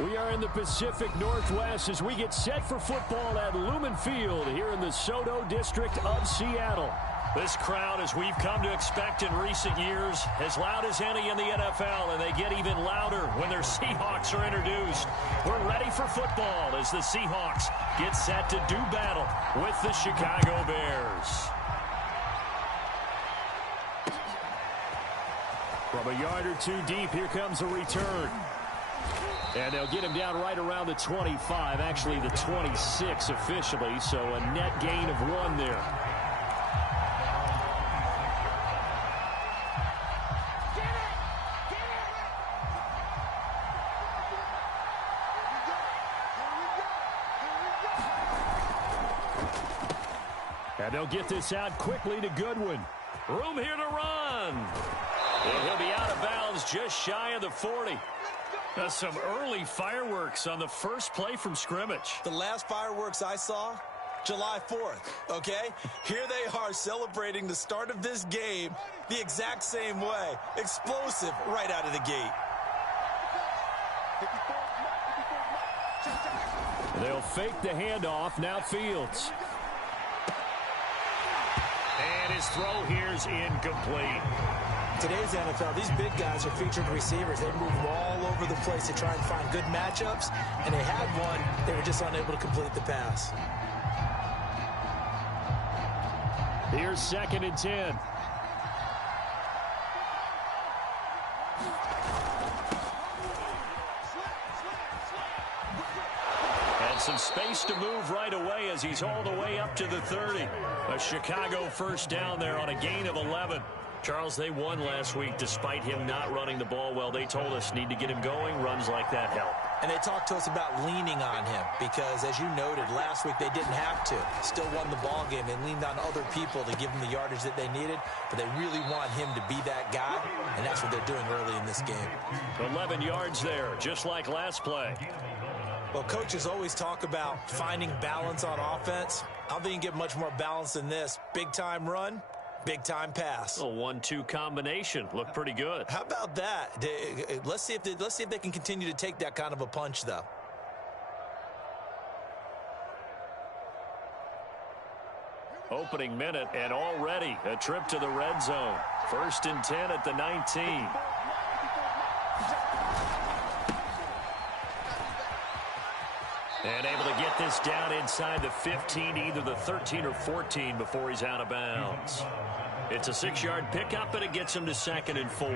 We are in the Pacific Northwest as we get set for football at Lumen Field here in the Soto District of Seattle. This crowd, as we've come to expect in recent years, as loud as any in the NFL, and they get even louder when their Seahawks are introduced. We're ready for football as the Seahawks get set to do battle with the Chicago Bears. From a yard or two deep, here comes a return. And they'll get him down right around the 25, actually the 26 officially, so a net gain of 1 there. And they'll get this out quickly to Goodwin. Room here to run. And he'll be out of bounds just shy of the 40. Some early fireworks on the first play from scrimmage. The last fireworks I saw, July 4th, okay? Here they are celebrating the start of this game the exact same way. Explosive right out of the gate. They'll fake the handoff. Now Fields. And his throw here's incomplete. Today's NFL, these big guys are featured receivers. They move all over the place to try and find good matchups, and they had one. They were just unable to complete the pass. Here's 2nd and 10. And some space to move right away as he's all the way up to the 30. A Chicago first down there on a gain of 11. Charles, they won last week despite him not running the ball well. They told us need to get him going. Runs like that help. And they talked to us about leaning on him because, as you noted, last week they didn't have to. Still won the ball game. They leaned on other people to give them the yardage that they needed, but they really want him to be that guy, and that's what they're doing early in this game. 11 yards there, just like last play. Well, coaches always talk about finding balance on offense. I don't think you can get much more balance than this. Big-time run. Big-time pass. A 1-2 combination. Looked pretty good. How about that? Let's see if they can continue to take that kind of a punch, though. Opening minute, and already a trip to the red zone. 1st and 10 at the 19. And able to get this down inside the 15, either the 13 or 14 before he's out of bounds. It's a 6-yard pickup, and it gets him to 2nd and 4.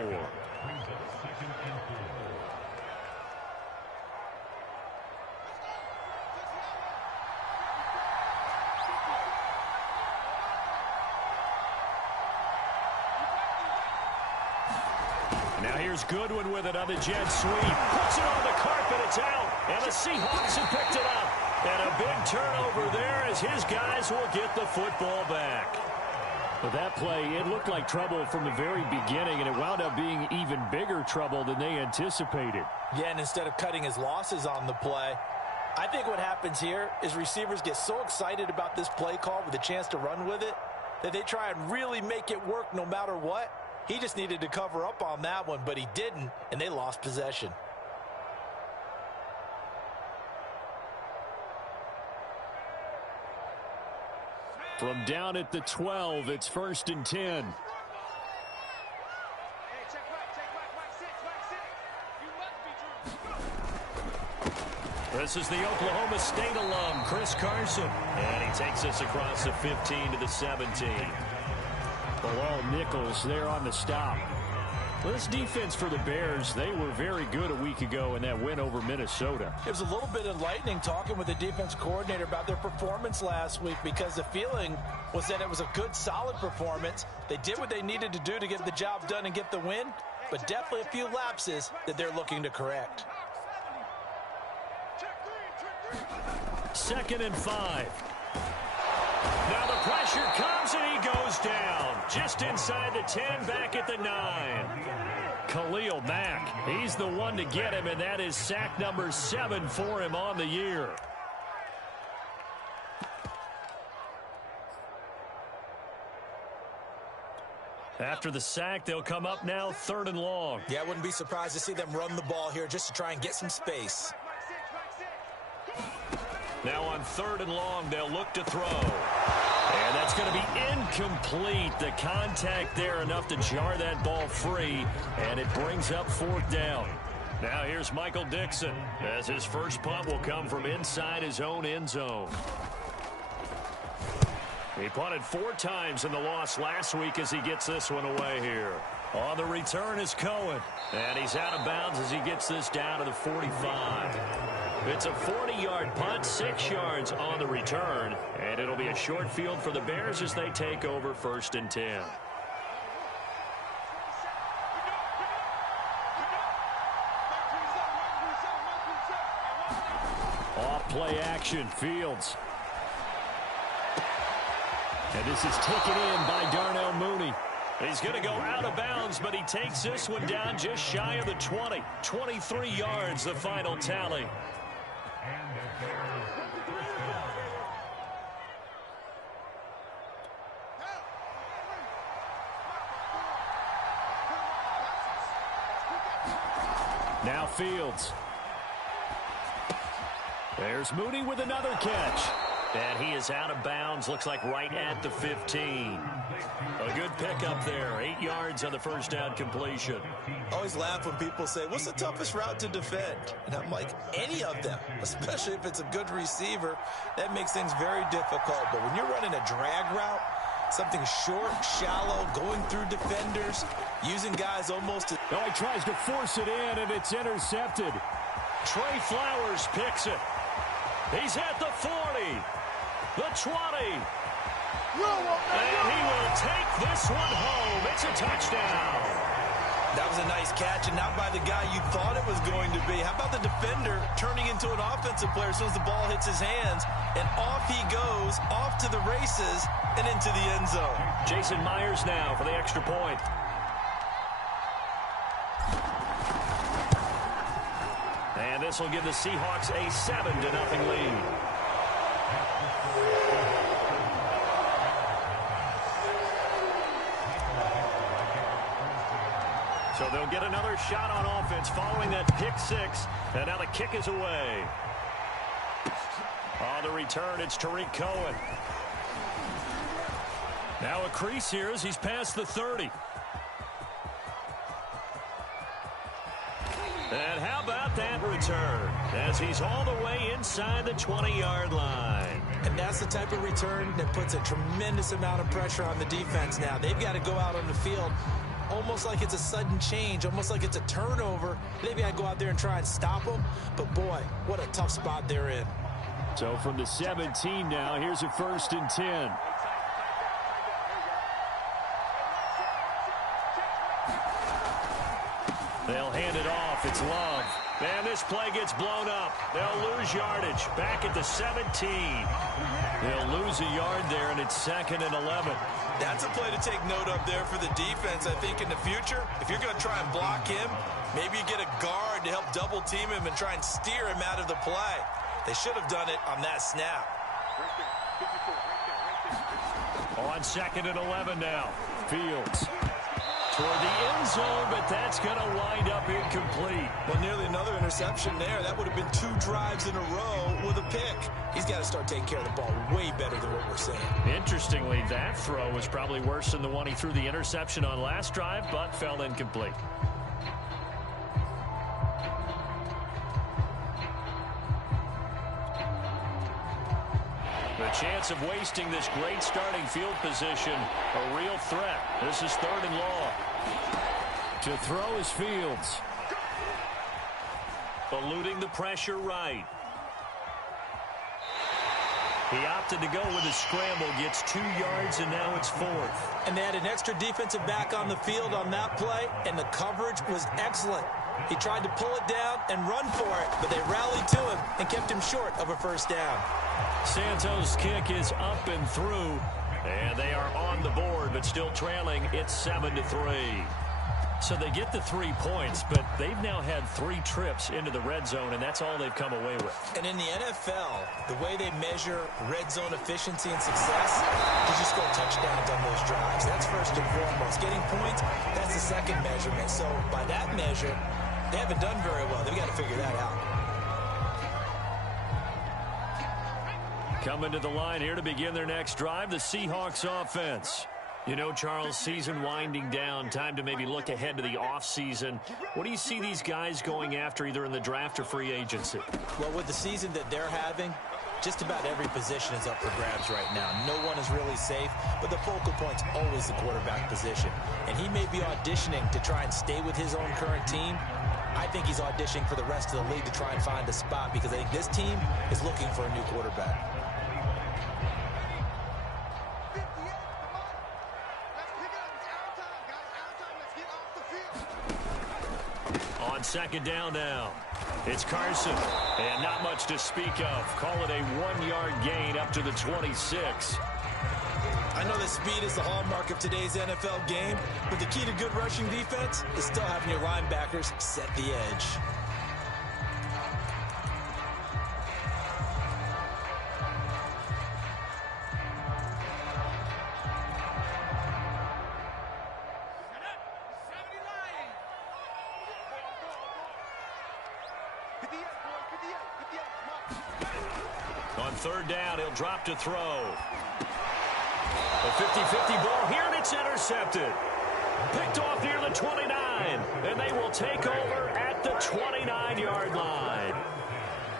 Now here's Goodwin with it on the jet sweep. Puts it on the carpet. It's out. And the Seahawks have picked it up. And a big turnover there as his guys will get the football back. But that play, it looked like trouble from the very beginning, and it wound up being even bigger trouble than they anticipated. Yeah, and instead of cutting his losses on the play, I think what happens here is receivers get so excited about this play call with a chance to run with it that they try and really make it work no matter what. He just needed to cover up on that one, but he didn't, and they lost possession. From down at the 12, it's 1st and 10. This is the Oklahoma State alum, Chris Carson. And he takes us across the 15 to the 17. Well, all nickels there on the stop. Well, this defense for the Bears, they were very good a week ago in that win over Minnesota. It was a little bit enlightening talking with the defense coordinator about their performance last week because the feeling was that it was a good, solid performance. They did what they needed to do to get the job done and get the win, but definitely a few lapses that they're looking to correct. 2nd and 5. Now the pressure comes and he goes down. Just inside the 10, back at the 9. Khalil Mack, he's the one to get him, and that is sack number 7 for him on the year. After the sack, they'll come up now 3rd and long. Yeah, I wouldn't be surprised to see them run the ball here just to try and get some space. Now on 3rd and long, they'll look to throw. And that's going to be incomplete. The contact there enough to jar that ball free, and it brings up 4th down. Now here's Michael Dixon, as his first punt will come from inside his own end zone. He punted 4 times in the loss last week as he gets this one away here. On the return is Cohen, and he's out of bounds as he gets this down to the 45. It's a 40-yard punt, 6 yards on the return, and it'll be a short field for the Bears as they take over 1st and 10. Off play action, Fields. And this is taken in by Darnell Mooney. He's going to go out of bounds, but he takes this one down just shy of the 20. 23 yards, the final tally. Now Fields. There's Mooney with another catch. And he is out of bounds, looks like right at the 15. A good pickup there, 8 yards on the first down completion. I always laugh when people say, what's the toughest route to defend? And I'm like, any of them, especially if it's a good receiver. That makes things very difficult. But when you're running a drag route, something short, shallow, going through defenders, using guys almost to... Oh, he tries to force it in, and it's intercepted. Trey Flowers picks it. He's at the 40. The 20. And he will take this one home. It's a touchdown. That was a nice catch, and not by the guy you thought it was going to be. How about the defender turning into an offensive player as soon as the ball hits his hands? And off he goes, off to the races, and into the end zone. Jason Myers now for the extra point. And this will give the Seahawks a 7-0 lead. So they'll get another shot on offense following that pick 6. And now the kick is away. On the return, it's Tariq Cohen. Now a crease here as he's past the 30. And how about that return as he's all the way inside the 20-yard line. And that's the type of return that puts a tremendous amount of pressure on the defense now. They've got to go out on the field almost like it's a sudden change, almost like it's a turnover. They've got to go out there and try and stop them. But, boy, what a tough spot they're in. So from the 17 now, here's a 1st and 10. They'll hand it off. It's Love. And this play gets blown up. They'll lose yardage. Back at the 17. They'll lose a yard there, and it's 2nd and 11. That's a play to take note of there for the defense. I think in the future, if you're going to try and block him, maybe you get a guard to help double team him and try and steer him out of the play. They should have done it on that snap. On 2nd and 11 now. Fields toward the end zone, but that's going to wind up incomplete. Well, nearly another interception there. That would have been 2 drives in a row with a pick. He's got to start taking care of the ball way better than what we're seeing. Interestingly, that throw was probably worse than the one he threw the interception on last drive, but fell incomplete. The chance of wasting this great starting field position, a real threat. This is 3rd and long. To throw is Fields. Eluding the pressure right. He opted to go with a scramble, gets 2 yards, and now it's 4th. And they had an extra defensive back on the field on that play, and the coverage was excellent. He tried to pull it down and run for it, but they rallied to him and kept him short of a 1st down. Santos' kick is up and through, and they are on the board, but still trailing. It's 7-3. So they get the 3 points, but they've now had 3 trips into the red zone, and that's all they've come away with. And in the NFL, the way they measure red zone efficiency and success is just score touchdowns on those drives. That's first and foremost. Getting points, that's the second measurement. So by that measure, they haven't done very well. They've got to figure that out. Coming to the line here to begin their next drive, the Seahawks offense. You know, Charles, season winding down, time to maybe look ahead to the offseason. What do you see these guys going after either in the draft or free agency? Well, with the season that they're having, just about every position is up for grabs right now. No one is really safe, but the focal point's always the quarterback position. And he may be auditioning to try and stay with his own current team. I think he's auditioning for the rest of the league to try and find a spot because I think this team is looking for a new quarterback. On second down now, it's Carson, and not much to speak of. Call it a 1-yard gain up to the 26. I know that speed is the hallmark of today's NFL game, but the key to good rushing defense is still having your linebackers set the edge. On third down, he'll drop to throw. A 50-50 ball here, and it's intercepted. Picked off near the 29, and they will take over at the 29-yard line.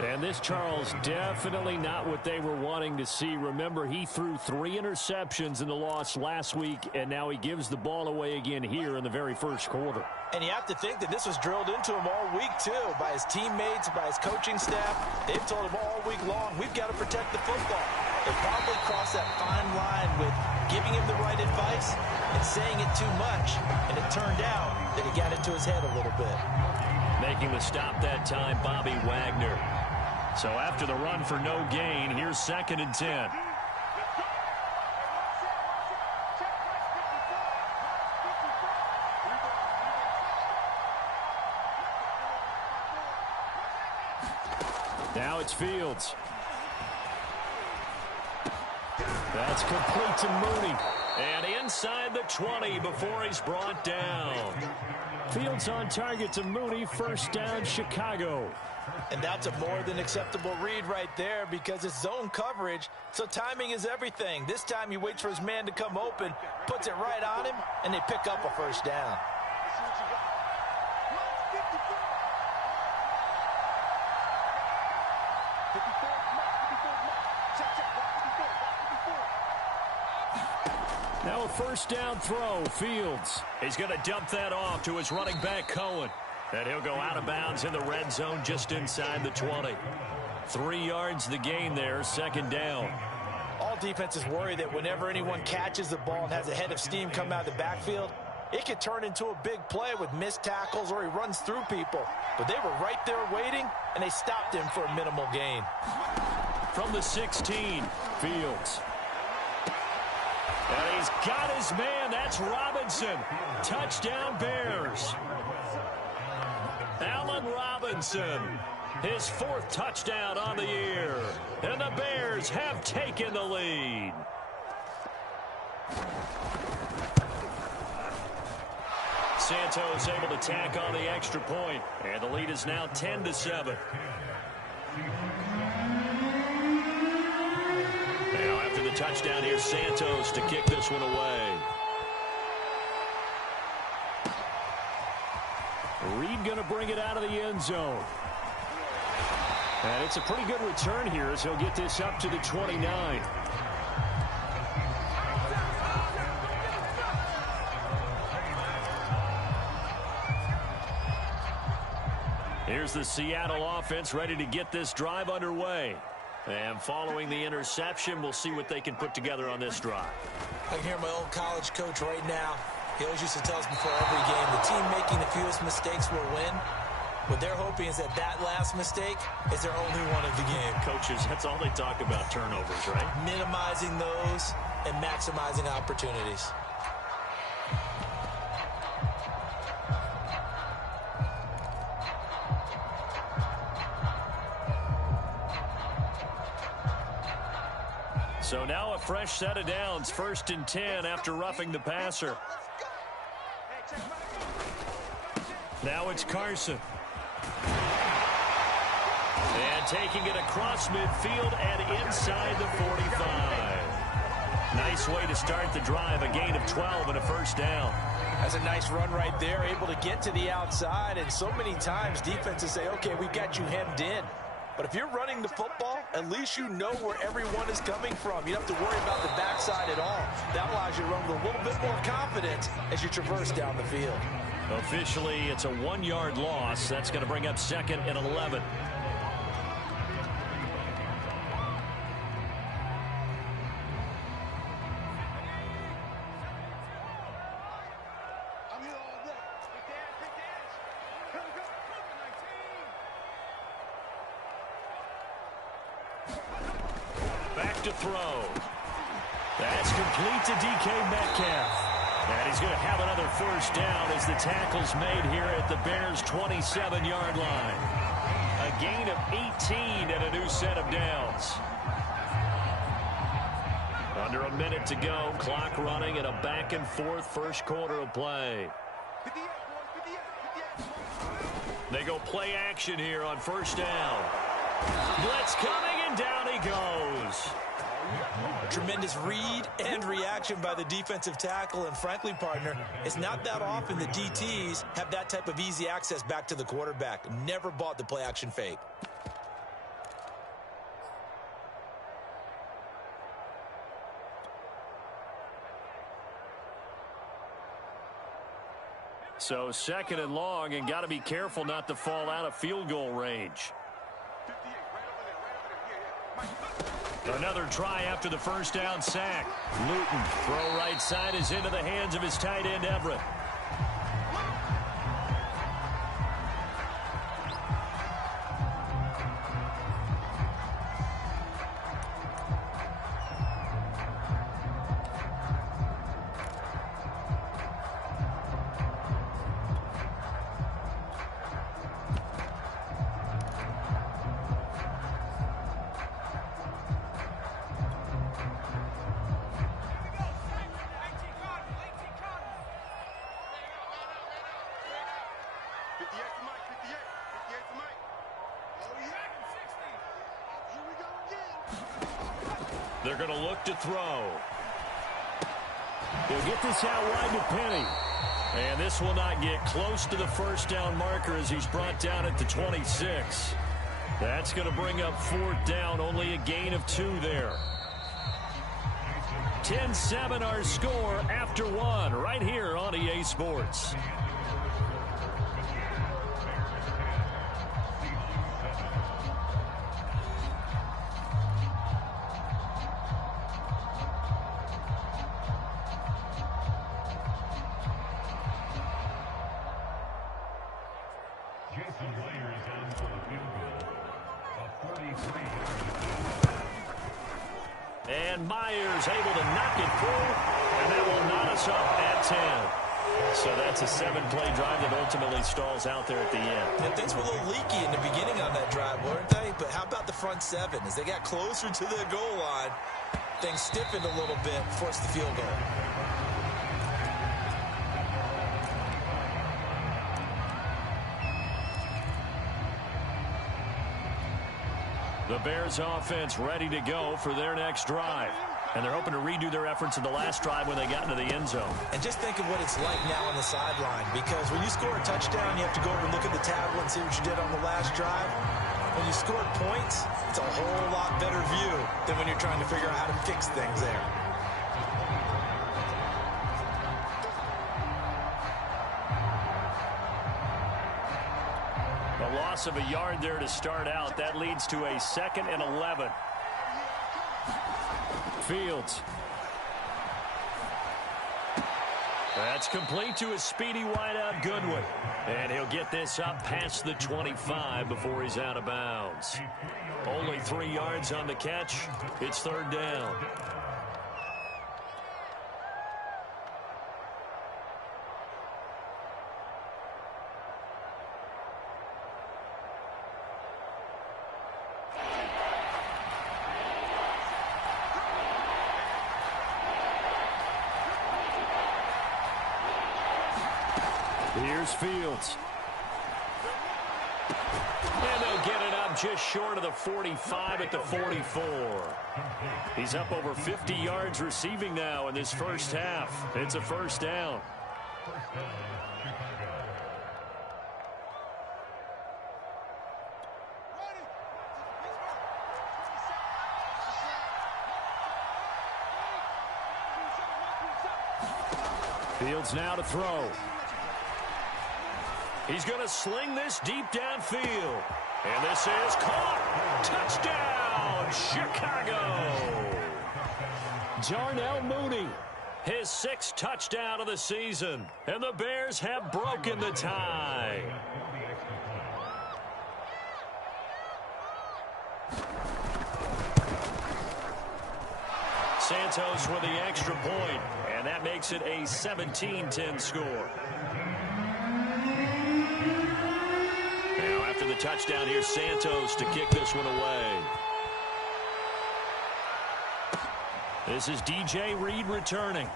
And this, Charles, definitely not what they were wanting to see. Remember, he threw 3 interceptions in the loss last week, and now he gives the ball away again here in the very first quarter. And you have to think that this was drilled into him all week, too, by his teammates, by his coaching staff. They've told him all week long, we've got to protect the football. They probably crossed that fine line with giving him the right advice and saying it too much, and it turned out that he got into his head a little bit. Making the stop that time, Bobby Wagner. So after the run for no gain, here's 2nd and 10. Now it's Fields. That's complete to Mooney. And inside the 20 before he's brought down. Fields on target to Mooney. First down, Chicago. And that's a more than acceptable read right there because it's zone coverage, so timing is everything. This time he waits for his man to come open, puts it right on him, and they pick up a first down. Now a first down throw, Fields. He's going to dump that off to his running back, Cohen. And he'll go out of bounds in the red zone just inside the 20. 3 yards the gain there, 2nd down. All defenses worry that whenever anyone catches the ball and has a head of steam come out of the backfield, it could turn into a big play with missed tackles or he runs through people. But they were right there waiting, and they stopped him for a minimal gain. From the 16, Fields. And he's got his man. That's Robinson. Touchdown, Bears. Allen Robinson, his 4th touchdown on the year. And the Bears have taken the lead. Santos able to tack on the extra point. And the lead is now 10-7. Now after the touchdown, here's Santos to kick this one away. Reed going to bring it out of the end zone. And it's a pretty good return here as he'll get this up to the 29. Here's the Seattle offense ready to get this drive underway. And following the interception, we'll see what they can put together on this drive. I can hear my old college coach right now. He always used to tell us before every game, the team making the fewest mistakes will win. What they're hoping is that that last mistake is their only one of the game. Coaches, that's all they talk about, turnovers, right? Minimizing those and maximizing opportunities. So now a fresh set of downs, 1st and 10 after roughing the passer. Now it's Carson. And taking it across midfield and inside the 45. Nice way to start the drive, a gain of 12 and a first down. That's a nice run right there, able to get to the outside. And so many times defenses say, okay, we've got you hemmed in. But if you're running the football, at least you know where everyone is coming from. You don't have to worry about the backside at all. That allows you to run with a little bit more confidence as you traverse down the field. Officially, it's a 1-yard loss. That's going to bring up 2nd and 11. Back to throw. That's complete to DK Metcalf. And he's going to have another first down as the tackle's made here at the Bears' 27-yard line. A gain of 18 and a new set of downs. Under a minute to go, clock running and a back-and-forth first quarter of play. They go play action here on first down. Blitz coming, and down he goes. Tremendous read and reaction by the defensive tackle. And frankly, partner, it's not that often the DTs have that type of easy access back to the quarterback. Never bought the play action fake. So 2nd and long, and got to be careful not to fall out of field goal range. Another try after the first down sack. Luton, throw right side, is into the hands of his tight end, Everett. They're going to look to throw. He'll get this out wide to Penny. And this will not get close to the first down marker as he's brought down at the 26. That's going to bring up 4th down, only a gain of 2 there. 10-7 our score after 1 right here on EA Sports. And Myers able to knock it through, and that will knot us up at 10. So that's a 7-play drive that ultimately stalls out there at the end. And things were a little leaky in the beginning on that drive, weren't they? But how about the front 7? As they got closer to the goal line, things stiffened a little bit, forced the field goal. The Bears offense ready to go for their next drive. And they're hoping to redo their efforts in the last drive when they got into the end zone. And just think of what it's like now on the sideline, because when you score a touchdown, you have to go over and look at the tablet and see what you did on the last drive. When you scored points, it's a whole lot better view than when you're trying to figure out how to fix things there. A loss of a yard there to start out. That leads to a 2nd and 11. Fields. That's complete to a speedy wideout Goodwin. And he'll get this up past the 25 before he's out of bounds. Only 3 yards on the catch. It's 3rd down. Here's Fields. And they'll get it up him just short of the 45 at the 44. He's up over 50 yards receiving now in this first half. It's a first down. Fields now to throw. He's going to sling this deep downfield. And this is caught. Touchdown, Chicago. Darnell Mooney, his 6th touchdown of the season. And the Bears have broken the tie. Santos with the extra point, and that makes it a 17-10 score. Now after the touchdown, here's Santos to kick this one away. This is DJ Reed returning.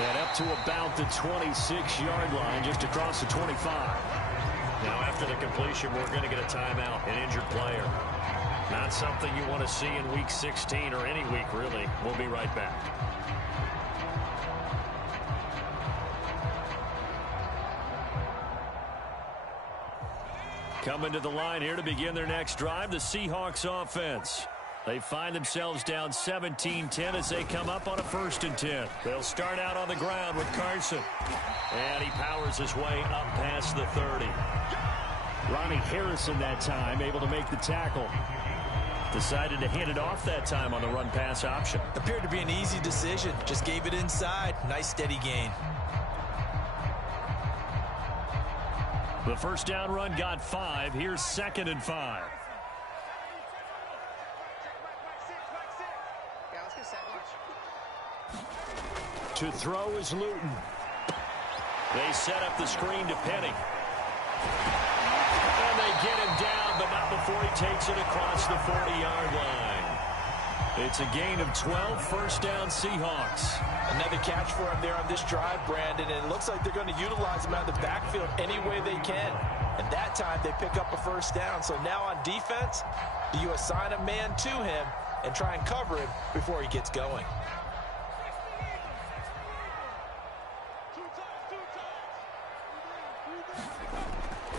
And up to about the 26-yard line, just across the 25. Now after the completion, we're going to get a timeout, an injured player. Not something you want to see in Week 16 or any week, really. We'll be right back. Coming to the line here to begin their next drive, the Seahawks offense. They find themselves down 17-10 as they come up on a 1st and 10. They'll start out on the ground with Carson. And he powers his way up past the 30. Ronnie Harrison that time able to make the tackle. Decided to hand it off that time on the run-pass option. Appeared to be an easy decision. Just gave it inside. Nice steady gain. The first down run got 5. Here's 2nd and 5. To throw is Luton. They set up the screen to Penny. And they get him down, but not before he takes it across the 40-yard line. It's a gain of 12, first down Seahawks. Another catch for him there on this drive, Brandon, and it looks like they're going to utilize him out of the backfield any way they can. And that time they pick up a first down. So now on defense, do you assign a man to him and try and cover him before he gets going?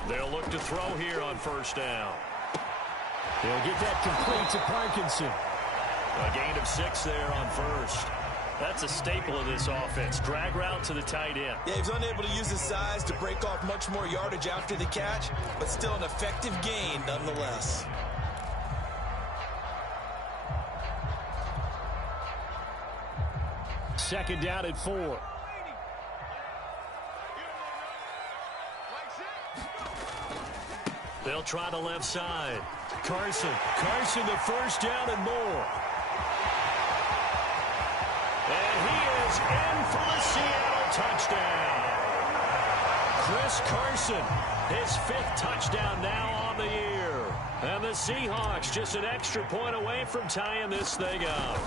They'll look to throw here on first down. They'll get that complete to Parkinson. A gain of 6 there on first. That's a staple of this offense. Drag route to the tight end. Yeah, he's unable to use his size to break off much more yardage after the catch, but still an effective gain nonetheless. Second down at 4. They'll try the left side. Carson the first down and more. And he is in for the Seattle touchdown. Chris Carson, his 5th touchdown now on the year. And the Seahawks just an extra point away from tying this thing up.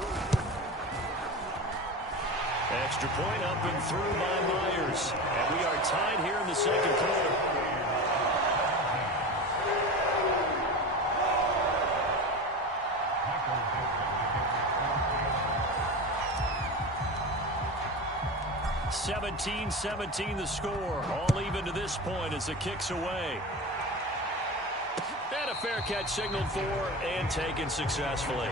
Extra point up and through by Myers. And we are tied here in the second quarter. (17-17) the score. All even to this point as the kick's away. And a fair catch signaled for and taken successfully.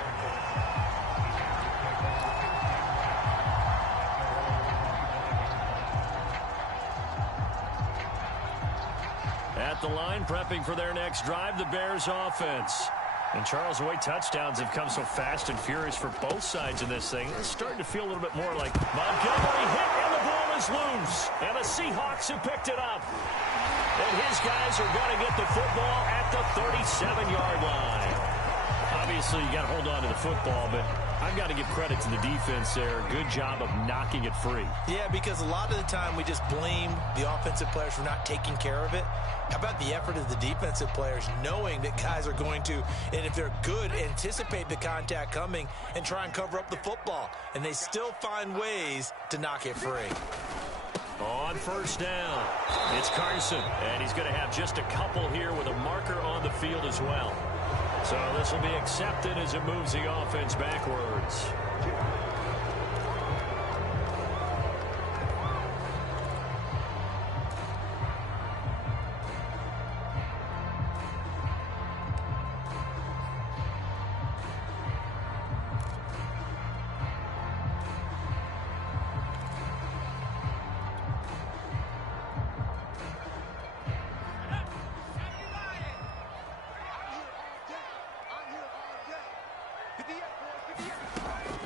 At the line, prepping for their next drive, the Bears offense. And Charles, the way touchdowns have come so fast and furious for both sides in this thing, it's starting to feel a little bit more like Montgomery hit and the ball is loose. And the Seahawks have picked it up. And his guys are going to get the football at the 37-yard line. Obviously, you got to hold on to the football, but I've got to give credit to the defense there. Good job of knocking it free. Yeah, because a lot of the time we just blame the offensive players for not taking care of it. How about the effort of the defensive players knowing that guys are going to, and if they're good, anticipate the contact coming and try and cover up the football. And they still find ways to knock it free. On first down, it's Carson, and he's going to have just a couple here with a marker on the field as well. So this will be accepted as it moves the offense backwards.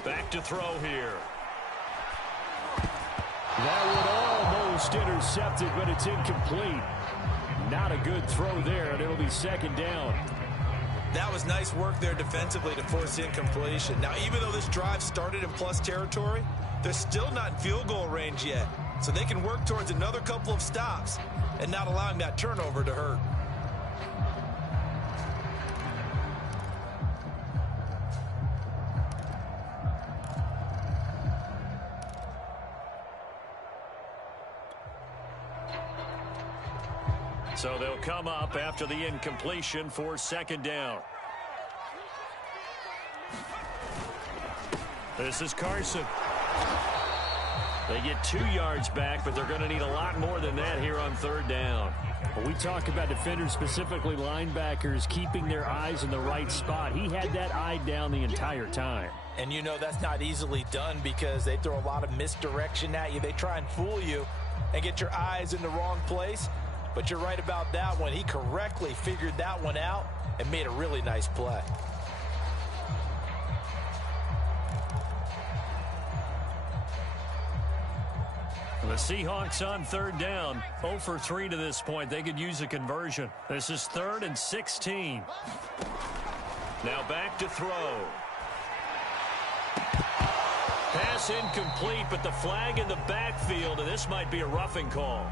Back to throw here. That one almost intercepted, but it's incomplete. Not a good throw there, and it'll be second down. That was nice work there defensively to force incompletion. Now, even though this drive started in plus territory, they're still not in field goal range yet. So they can work towards another couple of stops and not allowing that turnover to hurt. So they'll come up after the incompletion for second down. This is Carson. They get 2 yards back, but they're going to need a lot more than that here on third down. When we talk about defenders, specifically linebackers, keeping their eyes in the right spot, he had that eye down the entire time. And you know that's not easily done because they throw a lot of misdirection at you. They try and fool you and get your eyes in the wrong place. But you're right about that one. He correctly figured that one out and made a really nice play. The Seahawks on third down, 0 for 3 to this point. They could use a conversion. This is 3rd and 16. Now back to throw. Pass incomplete, but the flag in the backfield, and this might be a roughing call.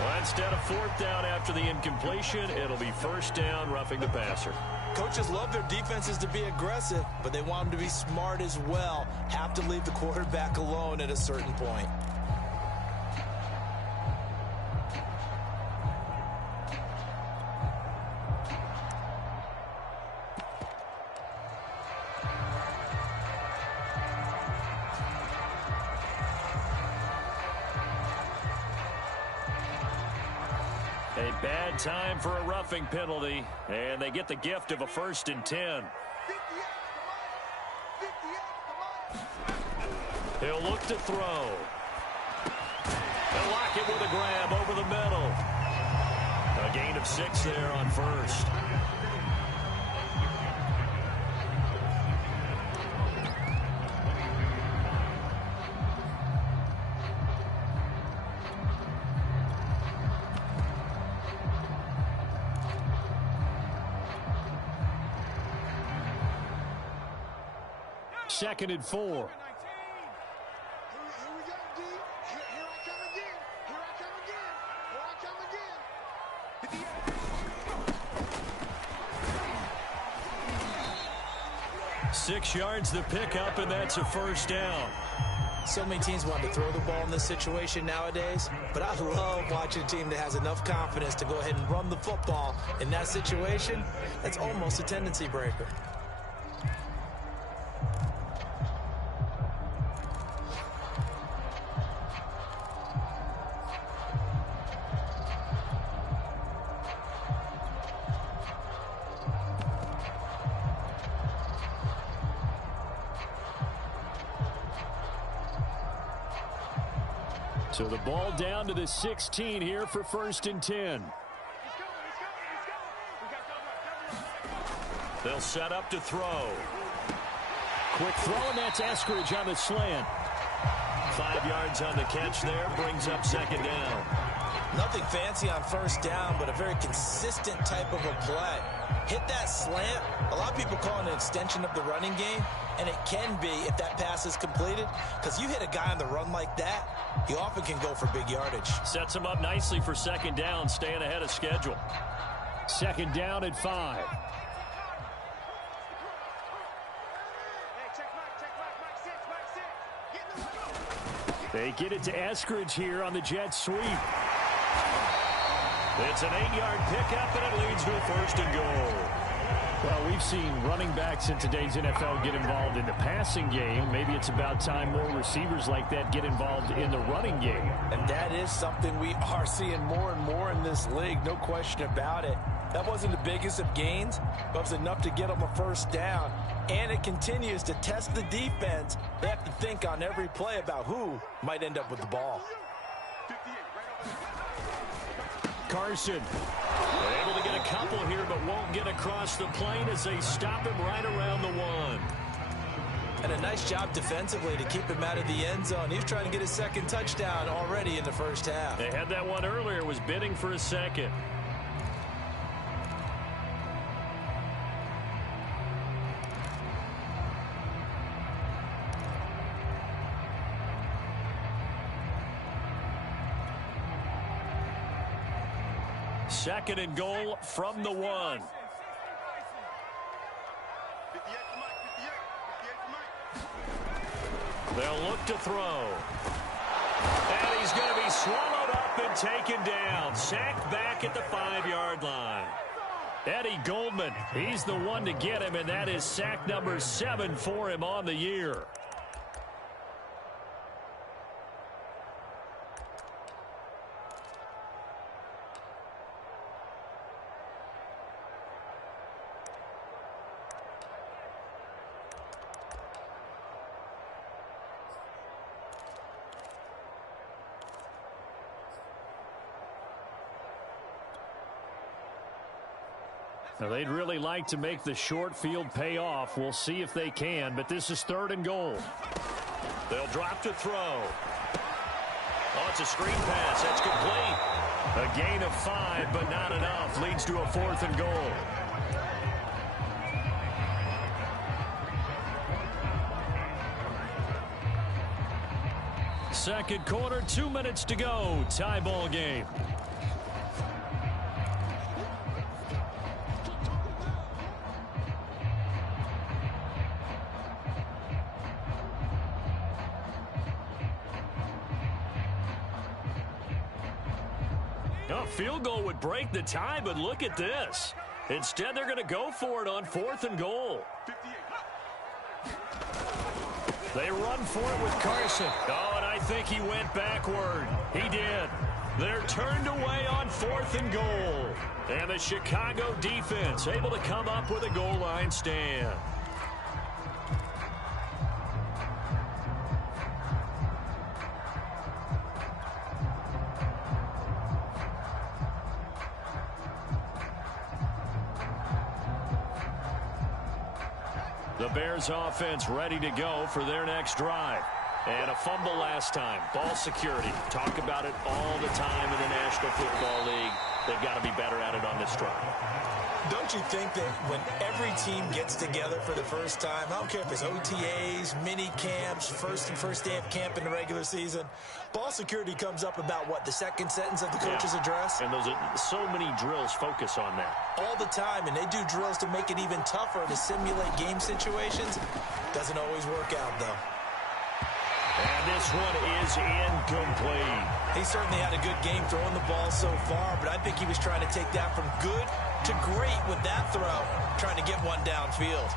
Well, instead of 4th down after the incompletion, it'll be 1st down, roughing the passer. Coaches love their defenses to be aggressive, but they want them to be smart as well. Have to leave the quarterback alone at a certain point. A bad time for a roughing penalty, and they get the gift of a 1st and 10. He'll look to throw. He'll lock it with a grab over the middle. A gain of 6 there on 1st. Second and 4. 6 yards the pickup, and that's a 1st down. So many teams want to throw the ball in this situation nowadays, but I love watching a team that has enough confidence to go ahead and run the football. In that situation, that's almost a tendency breaker. So the ball down to the 16 here for 1st and 10. They'll set up to throw. Quick throw, and that's Eskridge on the slant. 5 yards on the catch there, brings up 2nd down. Nothing fancy on 1st down, but a very consistent type of a play. Hit that slant. A lot of people call it an extension of the running game, and it can be if that pass is completed, because you hit a guy on the run like that, he often can go for big yardage. Sets him up nicely for 2nd down, staying ahead of schedule. 2nd down at 5. They get it to Eskridge here on the jet sweep. It's an 8-yard pickup, and it leads to a 1st and goal. Well, we've seen running backs in today's NFL get involved in the passing game. Maybe it's about time more receivers like that get involved in the running game. And that is something we are seeing more and more in this league, no question about it. That wasn't the biggest of gains, but it was enough to get them a 1st down. And it continues to test the defense. They have to think on every play about who might end up with the ball. Carson able to get a couple here, but won't get across the plane as they stop him right around the 1. And a nice job defensively to keep him out of the end zone. He's trying to get his 2nd touchdown already in the 1st half. They had that one earlier, was bidding for a 2nd. Second and goal from the 1. They'll look to throw. And he's going to be swallowed up and taken down. Sacked back at the 5-yard line. Eddie Goldman, he's the one to get him, and that is sack number 7 for him on the year. Now, they'd really like to make the short field pay off. We'll see if they can, but this is 3rd and goal. They'll drop to throw. Oh, it's a screen pass. That's complete. A gain of 5, but not enough. Leads to a 4th and goal. Second quarter, 2 minutes to go. Tie ball game. Field goal would break the tie, but look at this. Instead, they're going to go for it on 4th and goal. They run for it with Carson. Oh, and I think he went backward. He did. They're turned away on 4th and goal. And the Chicago defense able to come up with a goal line stand. The Bears offense ready to go for their next drive. And a fumble last time. Ball security. Talk about it all the time in the National Football League. They've got to be better at it on this drive. Don't you think that when every team gets together for the first time, I don't care if it's OTAs, mini camps, first day of camp in the regular season, ball security comes up about what, the 2nd sentence of the coach's address? And those are so many drills focus on that. All the time, and they do drills to make it even tougher to simulate game situations. Doesn't always work out, though. And this one is incomplete. He certainly had a good game throwing the ball so far, but I think he was trying to take that from good to great with that throw, trying to get one downfield.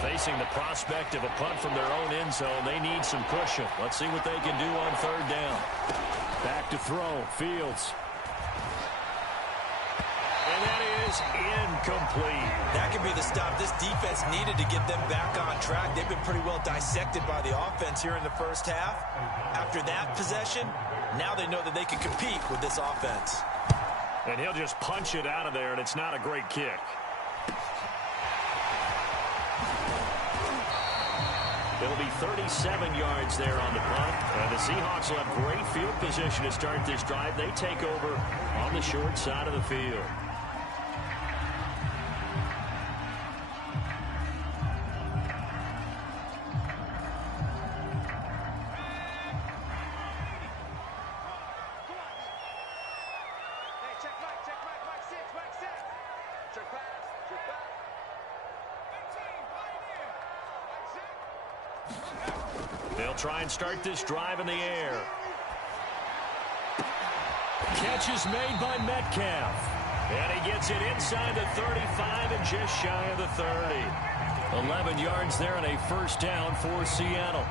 Facing the prospect of a punt from their own end zone, they need some cushion. Let's see what they can do on 3rd down. Back to throw, Fields. And that is incomplete. That could be the stop this defense needed to get them back on track. They've been pretty well dissected by the offense here in the 1st half. After that possession, now they know that they can compete with this offense. And he'll just punch it out of there, and it's not a great kick. It'll be 37 yards there on the punt. And the Seahawks will have great field position to start this drive. They take over on the short side of the field. They'll try and start this drive in the air. Catch is made by Metcalf. And he gets it inside the 35 and just shy of the 30. 11 yards there and a first down for Seattle.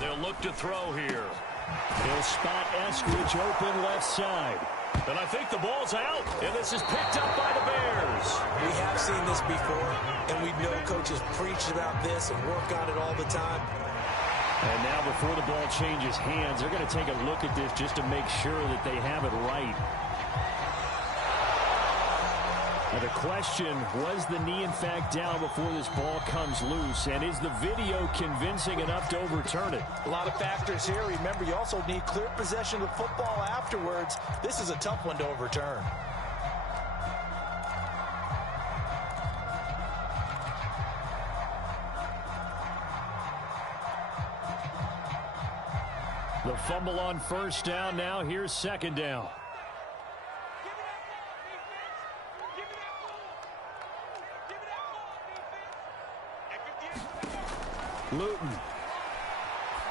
They'll look to throw here. He'll spot Eskridge open left side. And I think the ball's out, and this is picked up by the Bears. We have seen this before, and we know coaches preach about this and work on it all the time. And now before the ball changes hands, they're going to take a look at this just to make sure that they have it right. Now the question, was the knee in fact down before this ball comes loose? And is the video convincing enough to overturn it? A lot of factors here. Remember, you also need clear possession of the football afterwards. This is a tough one to overturn. The fumble on first down. Now here's second down. Luton.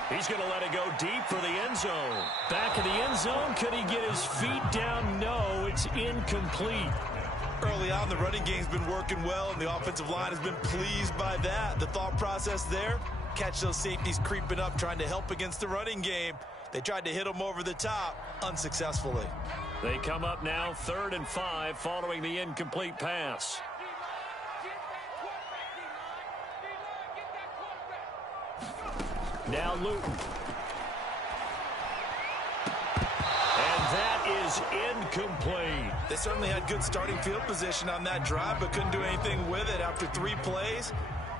He's going to let it go deep for the end zone. Back in the end zone. Could he get his feet down? No, it's incomplete. Early on, the running game's been working well, and the offensive line has been pleased by that. The thought process there, catch those safeties creeping up, trying to help against the running game. They tried to hit them over the top, unsuccessfully. They come up now 3rd and 5 following the incomplete pass. Now Luton. And that is incomplete. They certainly had good starting field position on that drive, but couldn't do anything with it after 3 plays.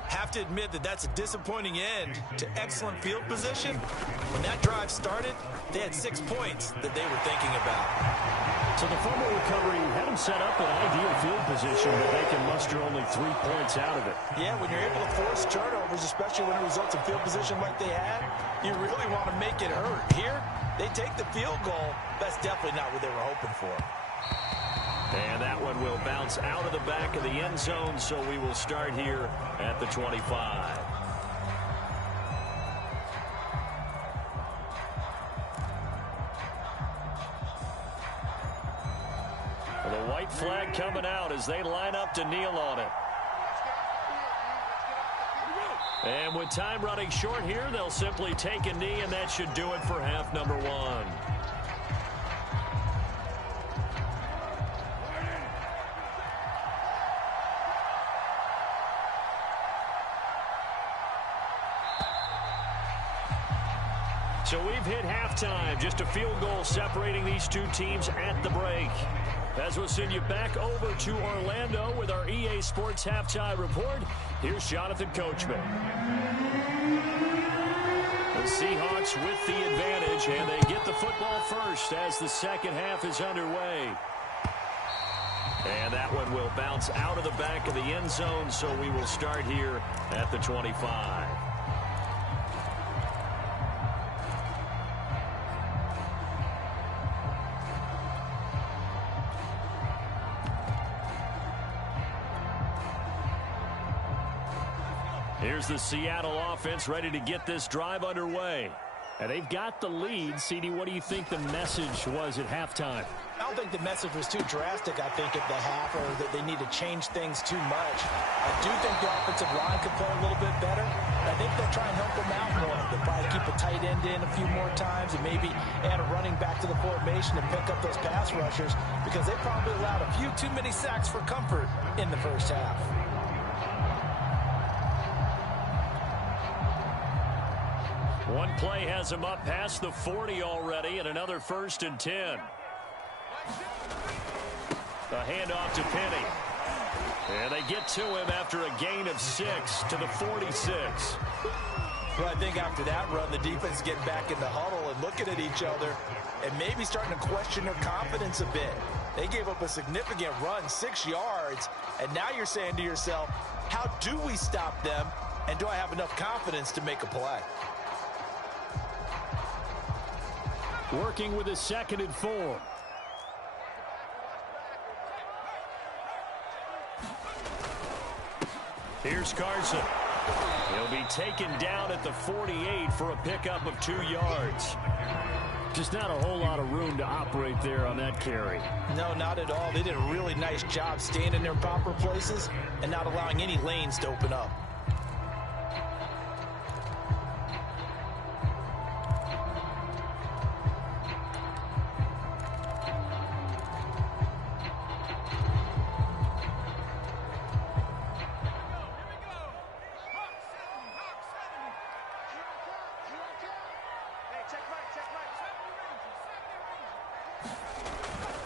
Have to admit that that's a disappointing end to excellent field position. When that drive started, they had 6 points that they were thinking about. So the fumble recovery had them set up an ideal field position, but they can muster only 3 points out of it. Yeah, when you're able to force turnovers, especially when it results in field position like they had, you really want to make it hurt. Here, they take the field goal. That's definitely not what they were hoping for. And that one will bounce out of the back of the end zone, so we will start here at the 25. The white flag coming out as they line up to kneel on it. And with time running short here, they'll simply take a knee, and that should do it for half number 1. So we've hit halftime. Just a field goal separating these two teams at the break. As we'll send you back over to Orlando with our EA Sports Halftime Report, here's Jonathan Coachman. The Seahawks with the advantage, and they get the football first as the second half is underway. And that one will bounce out of the back of the end zone, so we will start here at the 25. Here's the Seattle offense ready to get this drive underway. And they've got the lead. CD, what do you think the message was at halftime? I don't think the message was too drastic, I think, at the half, or that they need to change things too much. I do think the offensive line could play a little bit better. I think they'll try and help them out more. They'll probably keep a tight end in a few more times and maybe add a running back to the formation and pick up those pass rushers, because they probably allowed a few too many sacks for comfort in the first half. One play has him up past the 40 already, and another 1st and 10. The handoff to Penny. And they get to him after a gain of 6 to the 46. Well, I think after that run, the defense getting back in the huddle and looking at each other and maybe starting to question their confidence a bit. They gave up a significant run, 6 yards, and now you're saying to yourself, how do we stop them, and do I have enough confidence to make a play? Working with a 2nd and 4. Here's Carson. He'll be taken down at the 48 for a pickup of 2 yards. Just not a whole lot of room to operate there on that carry. No, not at all. They did a really nice job staying in their proper places and not allowing any lanes to open up.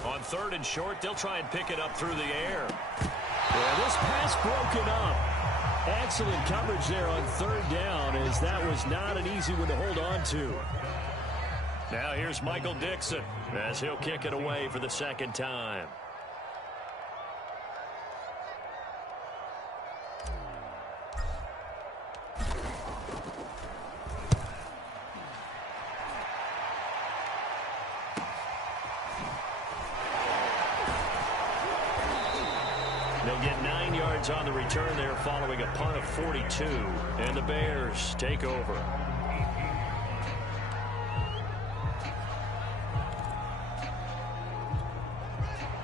On 3rd and short, they'll try and pick it up through the air. Yeah, this pass broken up. Excellent coverage there on 3rd down, as that was not an easy one to hold on to. Now here's Michael Dixon as he'll kick it away for the 2nd time. They'll get 9 yards on the return there following a punt of 42. And the Bears take over.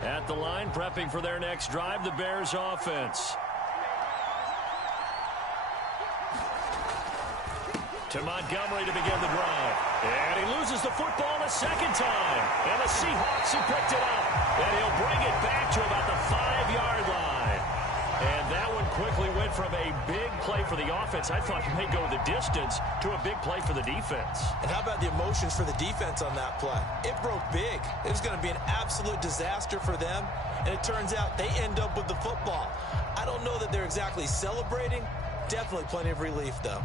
At the line, prepping for their next drive, the Bears offense. To Montgomery to begin the drive. And he loses the football a 2nd time. And the Seahawks have picked it up. And he'll bring it back to about the 5-yard line. And that one quickly went from a big play for the offense, I thought may go the distance, to a big play for the defense. And how about the emotions for the defense on that play? It broke big. It was going to be an absolute disaster for them. And it turns out they end up with the football. I don't know that they're exactly celebrating. Definitely plenty of relief, though.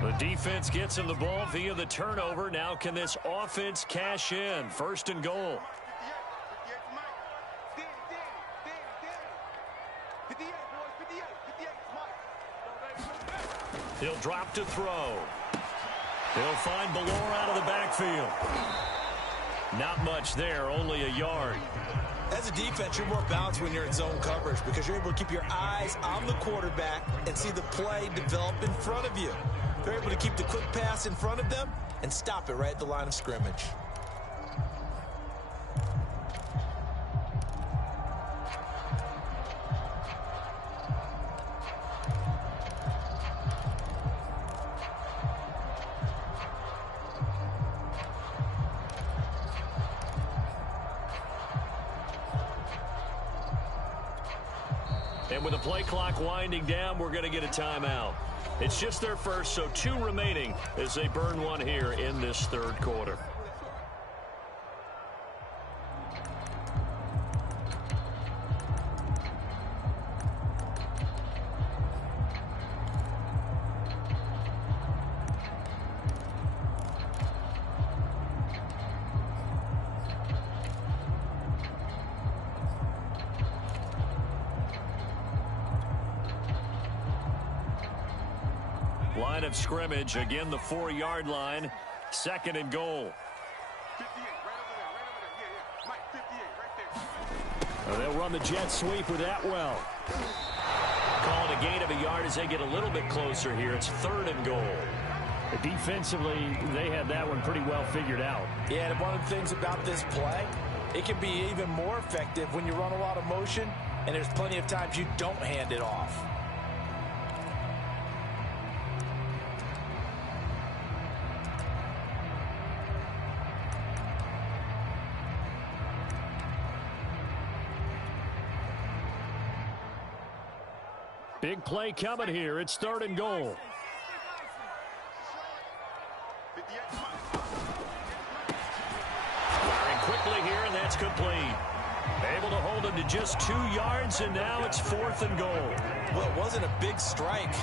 The defense gets him the ball via the turnover. Now can this offense cash in? 1st and goal. He'll drop to throw. He'll find Ballore out of the backfield. Not much there, only a yard. As a defense, you're more balanced when you're in zone coverage because you're able to keep your eyes on the quarterback and see the play develop in front of you. They're able to keep the quick pass in front of them and stop it right at the line of scrimmage. And with the play clock winding down, we're going to get a timeout. It's just their first, so 2 remaining as they burn one here in this 3rd quarter. Line of scrimmage, again the 4-yard line, 2nd and goal. They'll run the jet sweep with Atwell. Calling a gain of a yard as they get a little bit closer here. It's 3rd and goal. Defensively, they had that one pretty well figured out. Yeah, and one of the things about this play, it can be even more effective when you run a lot of motion, and there's plenty of times you don't hand it off. Big play coming here. It's 3rd and goal. Firing quickly here, and that's complete. Able to hold him to just 2 yards, and now it's 4th and goal. Well, it wasn't a big strike,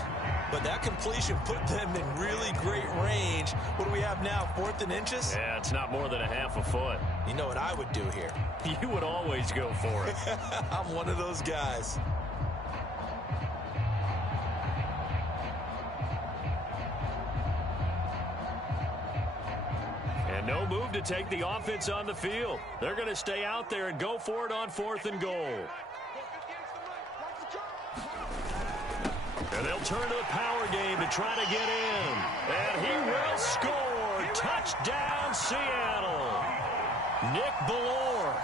but that completion put them in really great range. What do we have now, 4th and inches? Yeah, it's not more than a half a foot. You know what I would do here? You would always go for it. I'm one of those guys. No move to take the offense on the field. They're going to stay out there and go for it on 4th and goal. And they'll turn to the power game to try to get in. And he will score. Touchdown, Seattle. Nick Ballore,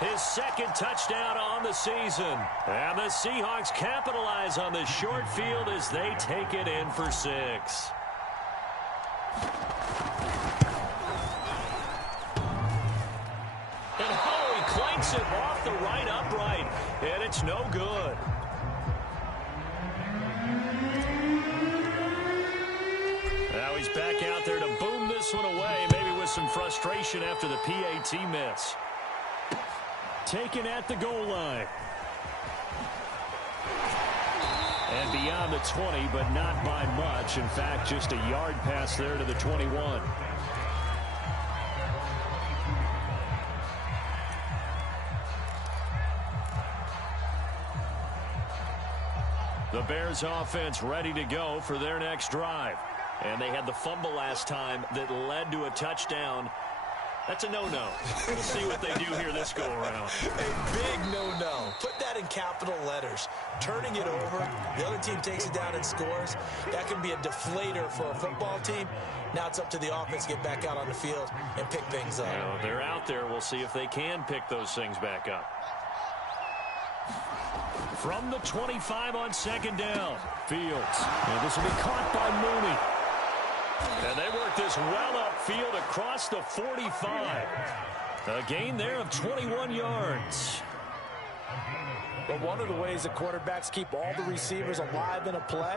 his 2nd touchdown on the season. And the Seahawks capitalize on the short field as they take it in for 6. And he clanks it off the right upright. And it's no good. Now he's back out there to boom this one away, maybe with some frustration after the PAT miss. Taken at the goal line. And beyond the 20, but not by much. In fact, just a yard pass there to the 21. The Bears offense ready to go for their next drive. And they had the fumble last time that led to a touchdown. That's a no-no. We'll see what they do here this go-around. A big no-no. Put that in capital letters. Turning it over, the other team takes it down and scores. That can be a deflator for a football team. Now it's up to the offense to get back out on the field and pick things up. Well, they're out there. We'll see if they can pick those things back up. From the 25 on 2nd down, Fields. And this will be caught by Mooney. And they work this well upfield across the 45. A gain there of 21 yards. But one of the ways the quarterbacks keep all the receivers alive in a play,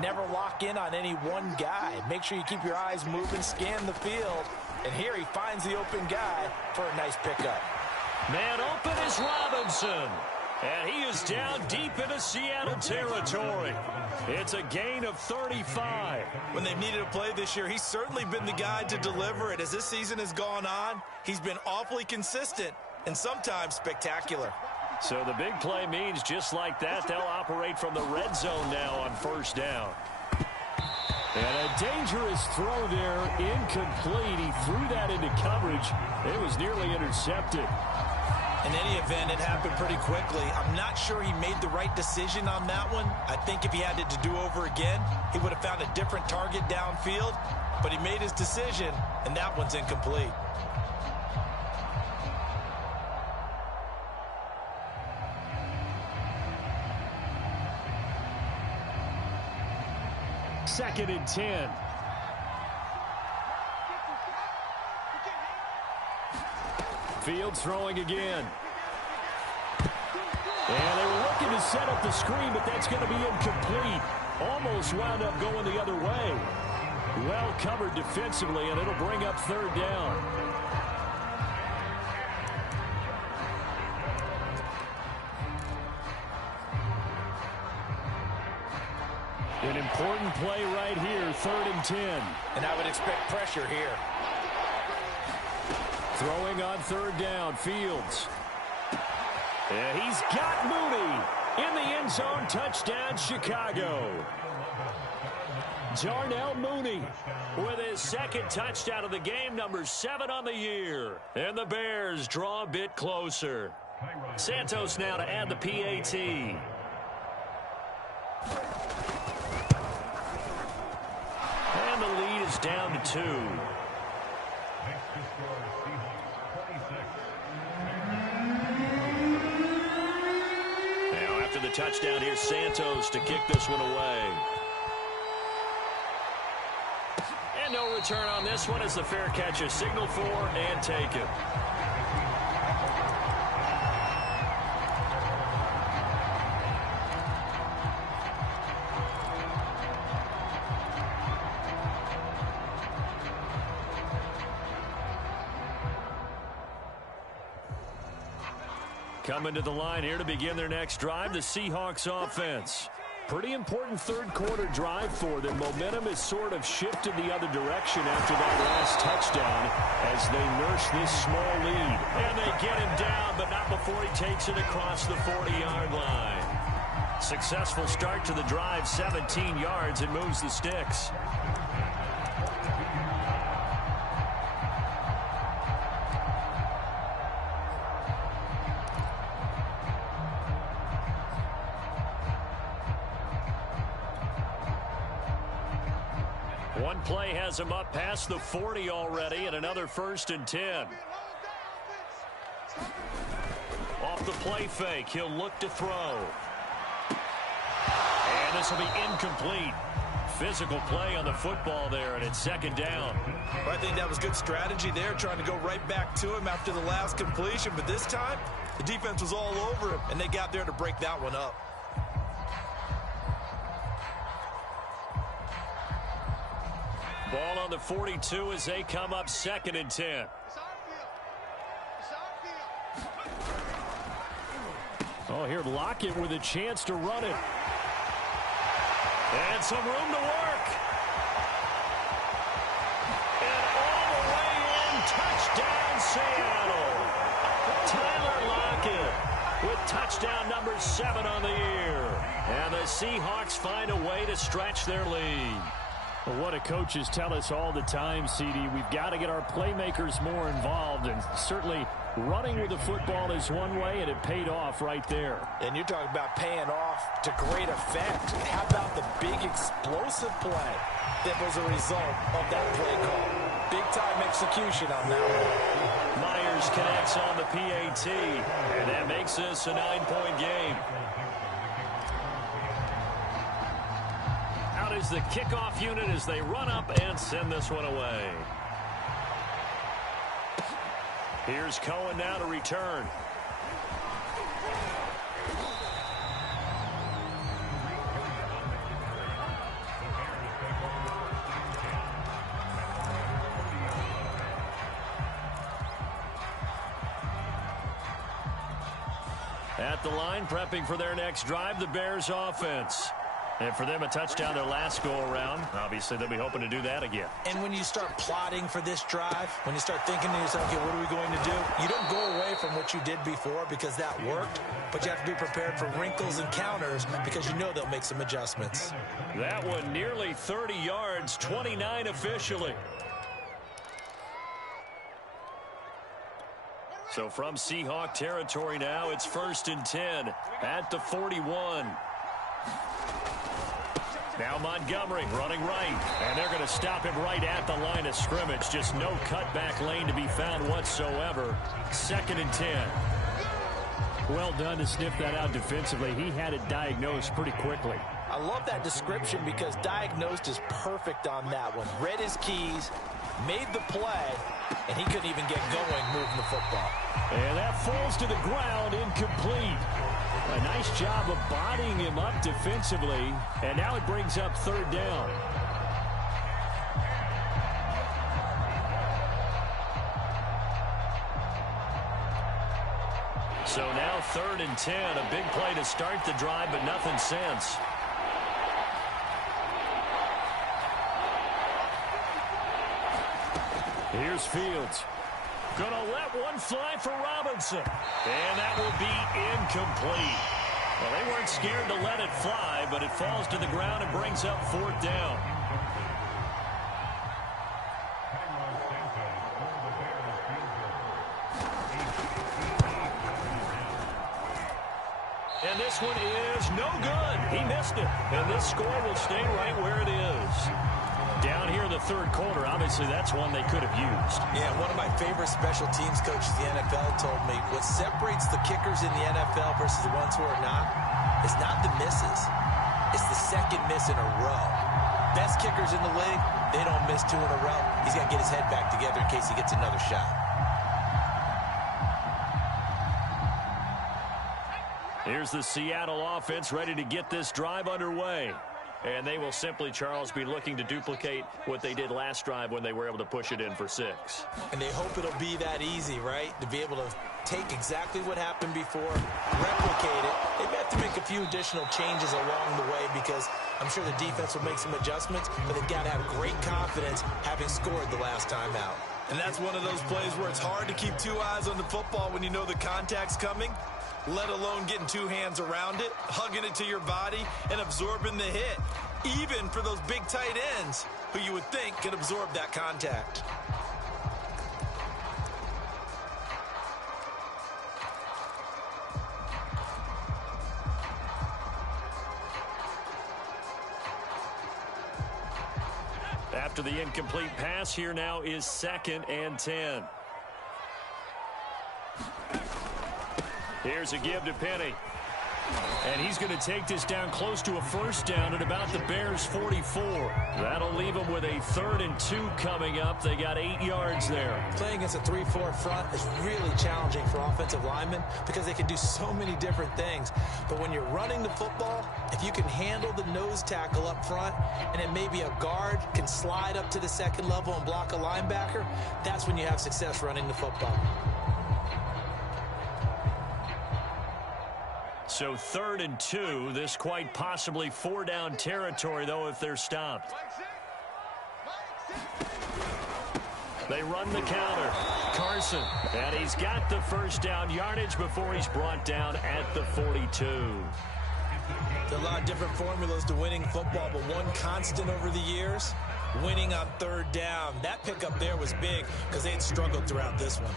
never lock in on any one guy. Make sure you keep your eyes moving, scan the field. And here he finds the open guy for a nice pickup. Man open is Robinson. And he is down deep into Seattle territory. It's a gain of 35. When they've needed a play this year, he's certainly been the guy to deliver it. As this season has gone on, he's been awfully consistent and sometimes spectacular. So the big play means just like that, they'll operate from the red zone now on 1st down. And a dangerous throw there, incomplete. He threw that into coverage. It was nearly intercepted. In any event, it happened pretty quickly. I'm not sure he made the right decision on that one. I think if he had it to do over again, he would have found a different target downfield. But he made his decision, and that one's incomplete. Second and 10. Fields throwing again. And they were looking to set up the screen, but that's going to be incomplete. Almost wound up going the other way. Well covered defensively, and it'll bring up 3rd down. An important play right here, 3rd and 10. And I would expect pressure here. Throwing on 3rd down, Fields. And he's got Mooney in the end zone. Touchdown, Chicago. Darnell Mooney with his 2nd touchdown of the game, number 7 on the year. And the Bears draw a bit closer. Santos now to add the PAT. And the lead is down to 2. Now after the touchdown, here's Santos to kick this one away. And no return on this one as the fair catch is signaled for and taken. Coming to the line here to begin their next drive, the Seahawks offense. Pretty important 3rd quarter drive for them. Momentum has sort of shifted the other direction after that last touchdown as they nurse this small lead. And they get him down, but not before he takes it across the 40-yard line. Successful start to the drive, 17 yards, and moves the sticks. One play has him up past the 40 already, and another 1st and 10. Off the play fake, he'll look to throw. And this will be incomplete. Physical play on the football there, and it's 2nd down. Well, I think that was good strategy there, trying to go right back to him after the last completion. But this time, the defense was all over him, and they got there to break that one up. Ball on the 42 as they come up 2nd and 10. Oh, here Lockett with a chance to run it. And some room to work. And all the way in, touchdown Seattle. Tyler Lockett with touchdown number 7 on the year. And the Seahawks find a way to stretch their lead. Well, what do coaches tell us all the time, CD? We've got to get our playmakers more involved, and certainly running with the football is one way, and it paid off right there. And you're talking about paying off to great effect. How about the big explosive play that was a result of that play call? Big-time execution on that one. Myers connects on the PAT, and that makes this a 9-point game. Out is the kickoff unit as they run up and send this one away. Here's Cohen now to return. At the line, prepping for their next drive, the Bears offense. And for them, a touchdown their last go-around. Obviously, they'll be hoping to do that again. And when you start plotting for this drive, when you start thinking to yourself, okay, what are we going to do? You don't go away from what you did before because that worked, but you have to be prepared for wrinkles and counters because you know they'll make some adjustments. That one nearly 30 yards, 29 officially. So from Seahawk territory now, it's 1st and 10 at the 41. Now Montgomery running right, and they're going to stop him right at the line of scrimmage. Just no cutback lane to be found whatsoever. 2nd and 10. Well done to sniff that out defensively. He had it diagnosed pretty quickly. I love that description because diagnosed is perfect on that one. Read his keys, made the play, and he couldn't even get going moving the football. And that falls to the ground, incomplete. A nice job of bodying him up defensively, and now it brings up 3rd down. So now 3rd and 10, a big play to start the drive, but nothing since. Here's Fields. Gonna let one fly for Robinson. And that will be incomplete. Well, they weren't scared to let it fly, but it falls to the ground and brings up 4th down. And this one is no good. He missed it. And this score will stay right where it is. Down here in the 3rd quarter, obviously that's one they could have used. Yeah, one of my favorite special teams coaches in the NFL told me what separates the kickers in the NFL versus the ones who are not is not the misses. It's the 2nd miss in a row. Best kickers in the league, they don't miss 2 in a row. He's got to get his head back together in case he gets another shot. Here's the Seattle offense ready to get this drive underway. And they will simply, Charles, be looking to duplicate what they did last drive when they were able to push it in for 6. And they hope it'll be that easy, right? To be able to take exactly what happened before, replicate it. They may have to make a few additional changes along the way because I'm sure the defense will make some adjustments, but they've got to have great confidence having scored the last time out. And that's one of those plays where it's hard to keep 2 eyes on the football when you know the contact's coming, let alone getting 2 hands around it, hugging it to your body, and absorbing the hit, even for those big tight ends who you would think could absorb that contact. After the incomplete pass, here now is 2nd and 10. Here's a give to Penny. And he's going to take this down close to a first down at about the Bears' 44. That'll leave them with a 3rd and 2 coming up. They got 8 yards there. Playing against a 3-4 front is really challenging for offensive linemen because they can do so many different things. But when you're running the football, if you can handle the nose tackle up front, and it may be a guard can slide up to the second level and block a linebacker, that's when you have success running the football. So 3rd and 2, this quite possibly 4-down territory, though, if they're stopped. They run the counter. Carson, and he's got the first down yardage before he's brought down at the 42. There are a lot of different formulas to winning football, but one constant over the years, winning on 3rd down. That pickup there was big because they had struggled throughout this one.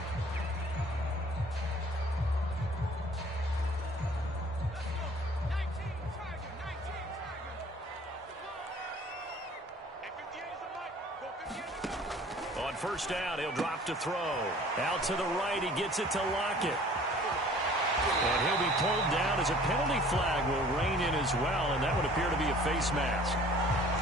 First down, he'll drop to throw. Out to the right, he gets it to Lockett. And he'll be pulled down as a penalty flag will rein in as well, and that would appear to be a face mask.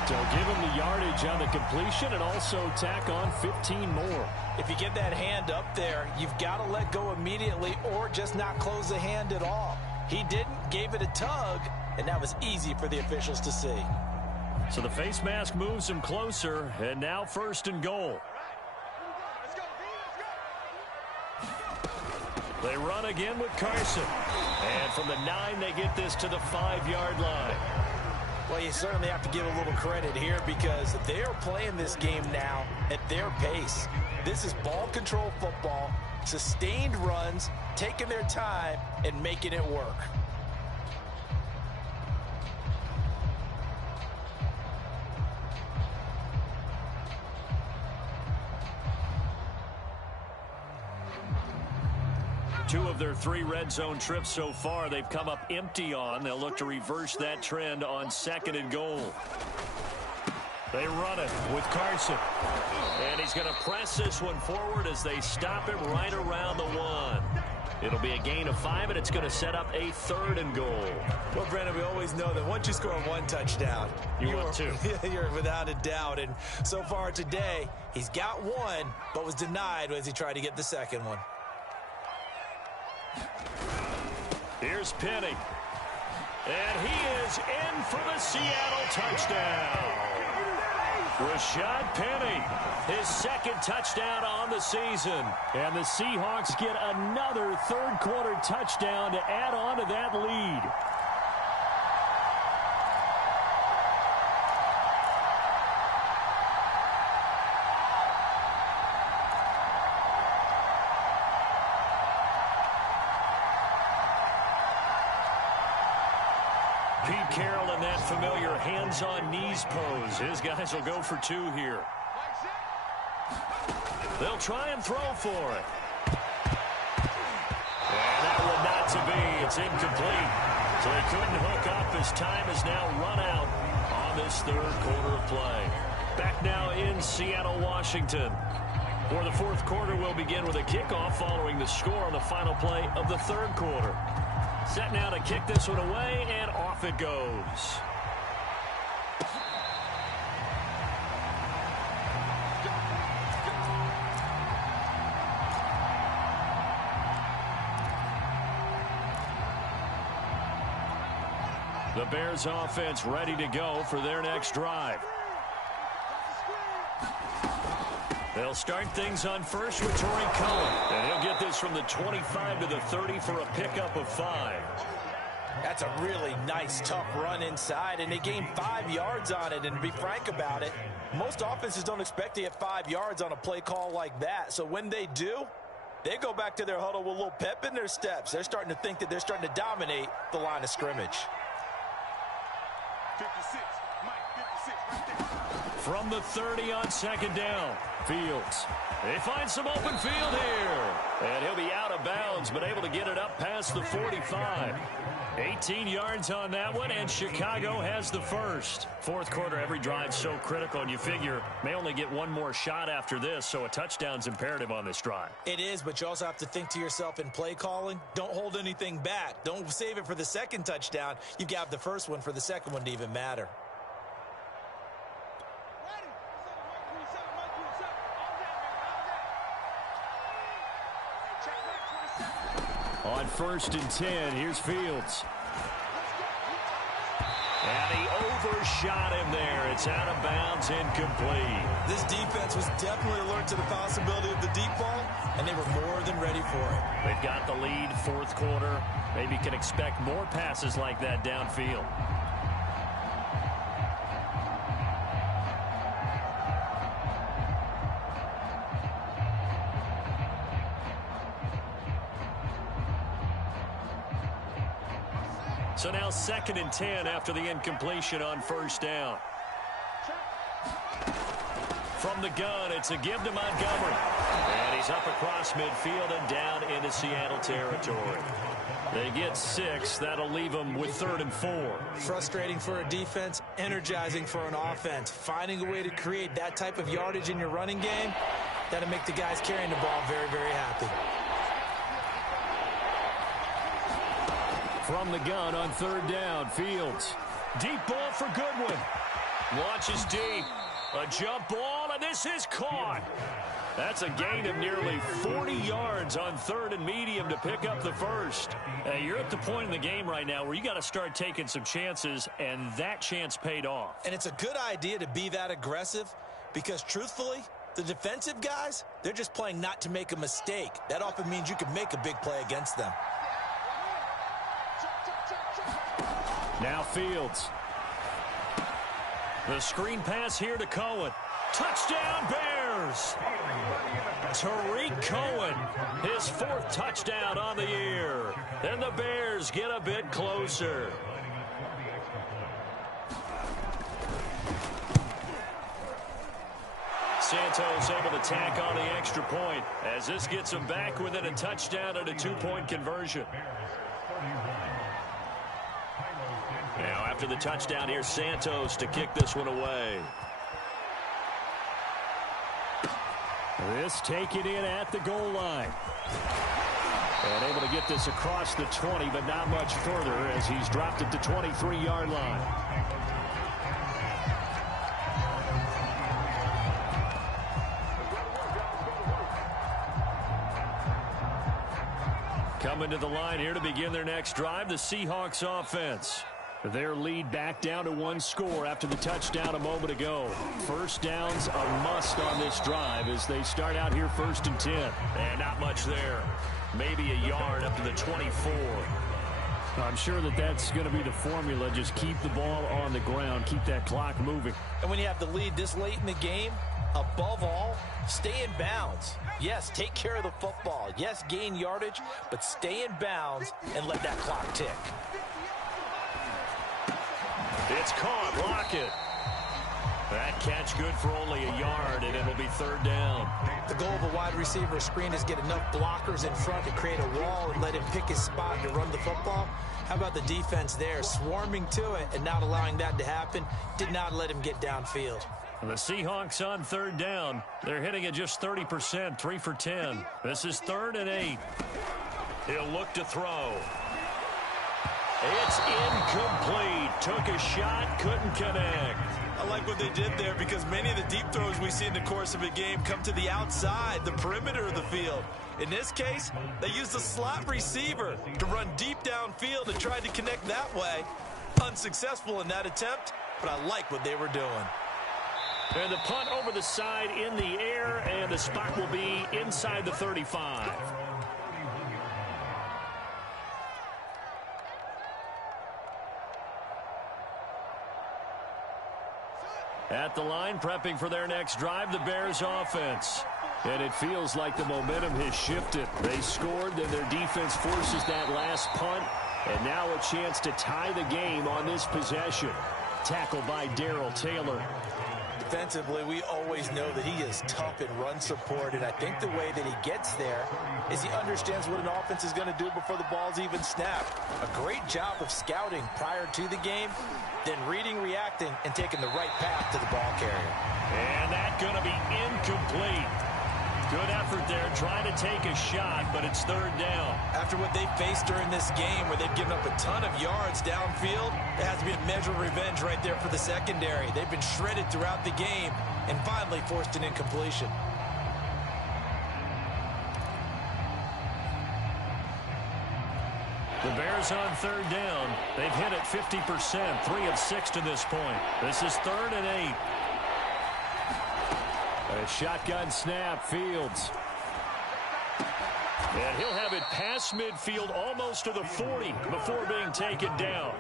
So give him the yardage on the completion and also tack on 15 more. If you get that hand up there, you've got to let go immediately or just not close the hand at all. He didn't, gave it a tug, and that was easy for the officials to see. So the face mask moves him closer, and now 1st and goal. They run again with Carson. And from the 9, they get this to the 5-yard line. Well, you certainly have to give a little credit here because they are playing this game now at their pace. This is ball control football, sustained runs, taking their time, and making it work. Two of their 3 red zone trips so far, they've come up empty on. They'll look to reverse that trend on 2nd and goal. They run it with Carson. And he's going to press this one forward as they stop him right around the 1. It'll be a gain of 5, and it's going to set up a 3rd and goal. Well, Brandon, we always know that once you score 1 touchdown, want 2. You're without a doubt. And so far today, he's got 1, but was denied as he tried to get the 2nd one. Here's Penny. And he is in for the Seattle touchdown. Rashad Penny, his 2nd touchdown on the season. And the Seahawks get another 3rd quarter touchdown to add on to that lead. Pete Carroll in that familiar hands-on knees pose. His guys will go for 2 here. They'll try and throw for it. And that one not to be. It's incomplete. So they couldn't hook up as time is now run out on this 3rd quarter of play. Back now in Seattle, Washington. For the 4th quarter, we'll begin with a kickoff following the score on the final play of the 3rd quarter. Set now to kick this one away, and off it goes. The Bears offense ready to go for their next drive. They'll start things on first with Torrey Cohen. And he'll get this from the 25 to the 30 for a pickup of 5. That's a really nice, tough run inside, and they gained 5 yards on it. And to be frank about it, most offenses don't expect to get 5 yards on a play call like that. So when they do, they go back to their huddle with a little pep in their steps. They're starting to think that they're starting to dominate the line of scrimmage. 56, Mike, 56, right there. From the 30 on 2nd down, Fields. They find some open field here. And he'll be out of bounds, but able to get it up past the 45. 18 yards on that one, and Chicago has the first. Fourth quarter, every drive so critical, and you figure may only get one more shot after this, so a touchdown's imperative on this drive. It is, but you also have to think to yourself in play calling, don't hold anything back. Don't save it for the second touchdown. You've got the first one for the second one to even matter. On 1st and 10, here's Fields. And he overshot him there. It's out of bounds, incomplete. This defense was definitely alert to the possibility of the deep ball, and they were more than ready for it. They've got the lead, fourth quarter. Maybe can expect more passes like that downfield. So now 2nd and 10 after the incompletion on 1st down. From the gun, it's a give to Montgomery. And he's up across midfield and down into Seattle territory. They get 6. That'll leave them with 3rd and 4. Frustrating for a defense, energizing for an offense. Finding a way to create that type of yardage in your running game, that'll make the guys carrying the ball very, very happy. From the gun on 3rd down, Fields. Deep ball for Goodwin. Launches deep. A jump ball, and this is caught. That's a gain of nearly 40 yards on 3rd and medium to pick up the first. You're at the point in the game right now where you got to start taking some chances, and that chance paid off. And it's a good idea to be that aggressive because, truthfully, the defensive guys, they're just playing not to make a mistake. That often means you can make a big play against them. Now Fields. The screen pass here to Cohen. Touchdown Bears! Tariq Cohen, his 4th touchdown on the year. And the Bears get a bit closer. Santos able to tack on the extra point as this gets him back within a touchdown and a 2-point conversion. Now, after the touchdown, here's Santos to kick this one away. This taken in at the goal line. And able to get this across the 20, but not much further as he's dropped it to 23-yard line. Coming to the line here to begin their next drive, the Seahawks offense. Their lead back down to 1 score after the touchdown a moment ago. First down's a must on this drive as they start out here 1st and 10. And not much there. Maybe a yard up to the 24. I'm sure that that's going to be the formula. Just keep the ball on the ground. Keep that clock moving. And when you have the lead this late in the game, above all, stay in bounds. Yes, take care of the football. Yes, gain yardage, but stay in bounds and let that clock tick. It's caught. Lockett. That catch good for only a yard, and it'll be 3rd down. The goal of a wide receiver screen is get enough blockers in front to create a wall and let him pick his spot to run the football. How about the defense there, swarming to it and not allowing that to happen? Did not let him get downfield. The Seahawks on 3rd down. They're hitting at just 30%, 3 for 10. This is 3rd and 8. He'll look to throw. It's incomplete. Took a shot, couldn't connect. I like what they did there because many of the deep throws we see in the course of a game come to the outside, the perimeter of the field. In this case, they used a slot receiver to run deep downfield and tried to connect that way. Unsuccessful in that attempt, but I like what they were doing. And the punt over the side in the air, and the spot will be inside the 35. At the line, prepping for their next drive, the Bears offense. And it feels like the momentum has shifted. They scored, then their defense forces that last punt. And now a chance to tie the game on this possession. Tackled by Darrell Taylor. defensively, we always know that he is tough in run support, and I think the way that he gets there is he understands what an offense is going to do before the ball's even snapped. A great job of scouting prior to the game, then reading, reacting, and taking the right path to the ball carrier. And that's going to be incomplete. Good effort there, trying to take a shot, but it's third down. After what they faced during this game where they've given up a ton of yards downfield, it has to be a measure of revenge right there for the secondary. They've been shredded throughout the game and finally forced an incompletion. The Bears on third down. They've hit it 50%, 3 of 6 to this point. This is 3rd and 8. A shotgun snap, Fields. And he'll have it past midfield almost to the 40 before being taken down.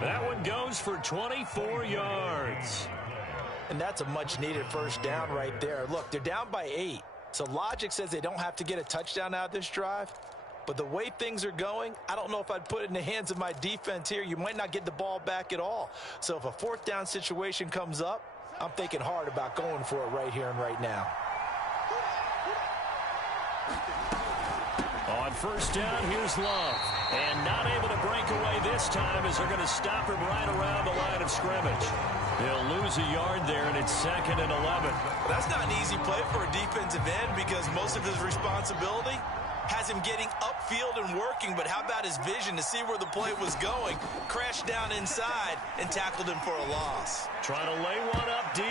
That one goes for 24 yards. And that's a much-needed first down right there. Look, they're down by 8. So logic says they don't have to get a touchdown out of this drive. But the way things are going, I don't know if I'd put it in the hands of my defense here. You might not get the ball back at all. So if a 4th down situation comes up, I'm thinking hard about going for it right here and right now. On first down, here's Love. And not able to break away this time as they're going to stop him right around the line of scrimmage. They'll lose a yard there, and it's 2nd and 11. That's not an easy play for a defensive end because most of his responsibility has him getting upfield and working, but how about his vision to see where the play was going, crashed down inside, and tackled him for a loss. Trying to lay one up deep,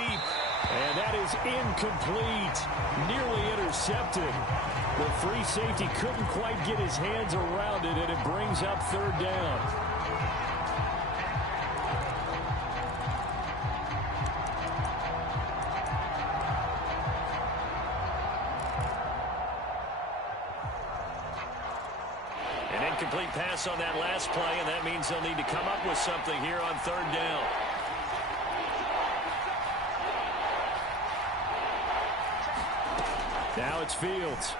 and that is incomplete, nearly intercepted. The free safety couldn't quite get his hands around it, and it brings up 3rd down. Incomplete pass on that last play, and that means they'll need to come up with something here on 3rd down. Now it's Fields.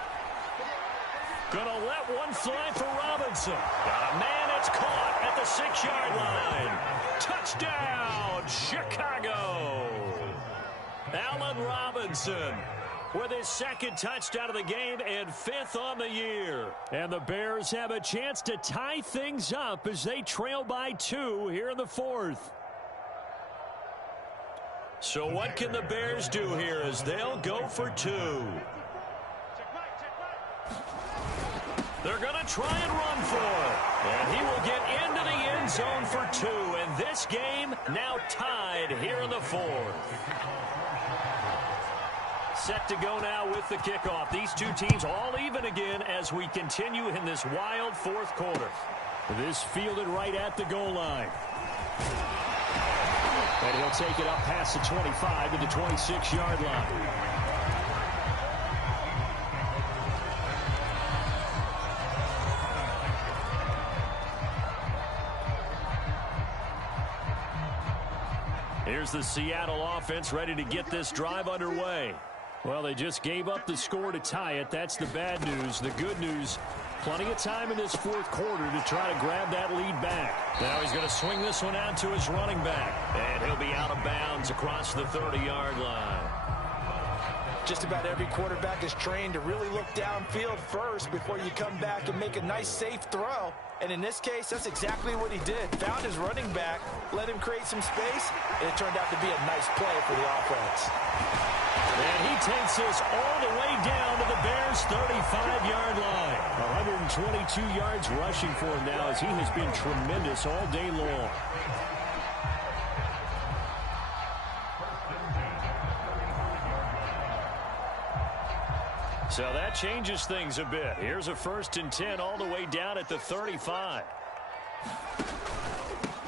Gonna let one fly for Robinson. Got a man, it's caught at the 6-yard line. Touchdown, Chicago. Allen Robinson with his 2nd touchdown of the game and 5th on the year. And the Bears have a chance to tie things up as they trail by 2 here in the 4th. So what can the Bears do here as they'll go for 2? They're going to try and run for it. And he will get into the end zone for 2. And this game now tied here in the 4th. Set to go now with the kickoff. These two teams all even again as we continue in this wild 4th quarter. This fielded right at the goal line. And he'll take it up past the 25 to the 26-yard line. Here's the Seattle offense ready to get this drive underway. Well, they just gave up the score to tie it. That's the bad news. The good news, plenty of time in this 4th quarter to try to grab that lead back. Now he's going to swing this one out to his running back. And he'll be out of bounds across the 30-yard line. Just about every quarterback is trained to really look downfield first before you come back and make a nice, safe throw. And in this case, that's exactly what he did. Found his running back, let him create some space, and it turned out to be a nice play for the offense. And he takes this all the way down to the Bears' 35-yard line. 122 yards rushing for him now as he has been tremendous all day long. So that changes things a bit. Here's a 1st and 10 all the way down at the 35.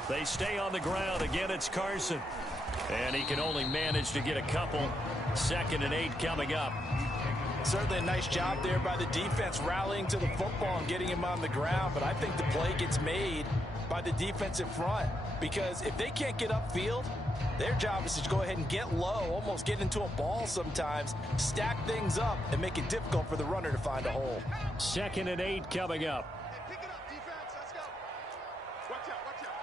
They stay on the ground. Again, it's Carson. And he can only manage to get a couple. 2nd and 8 coming up. Certainly a nice job there by the defense rallying to the football and getting him on the ground. But I think the play gets made by the defensive front. Because if they can't get upfield, their job is to go ahead and get low, almost get into a ball sometimes, stack things up, and make it difficult for the runner to find a hole. 2nd and 8 coming up. Pick it up, defense. Let's go. Watch out, watch out.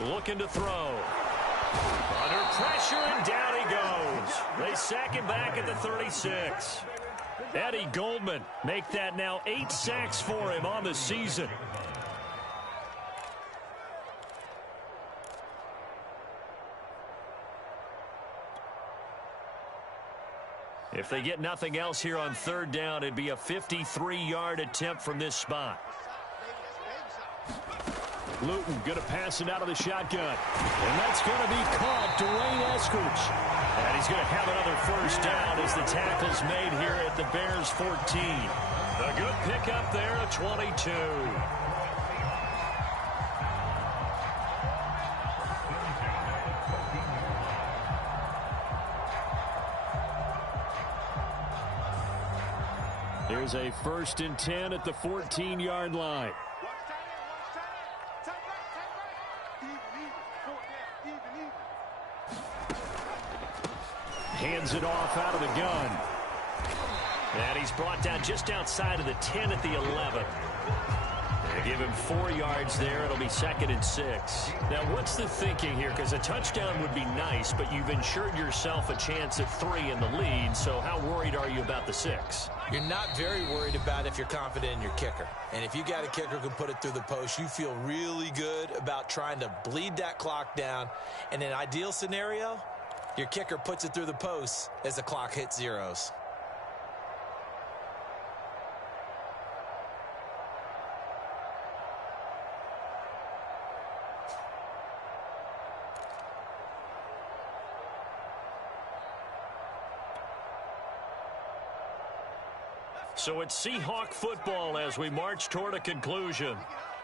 Looking to throw. Under pressure, and down he goes. They sack him back at the 36. Eddie Goldman make that now 8 sacks for him on the season. If they get nothing else here on third down, it'd be a 53-yard attempt from this spot. Luton going to pass it out of the shotgun. And that's going to be caught. Dwayne Eskridge. And he's going to have another first down as the tackle's made here at the Bears 14. A good pickup there at 22. Here's a 1st and 10 at the 14-yard line. Hands it off out of the gun. And he's brought down just outside of the 10 at the 11. They give him 4 yards there. It'll be 2nd and 6. Now, what's the thinking here? Because a touchdown would be nice, but you've ensured yourself a chance at 3 in the lead. So how worried are you about the 6? You're not very worried about if you're confident in your kicker. And if you got a kicker who can put it through the post, you feel really good about trying to bleed that clock down. In an ideal scenario, your kicker puts it through the post as the clock hits zeros. So it's Seahawk football as we march toward a conclusion.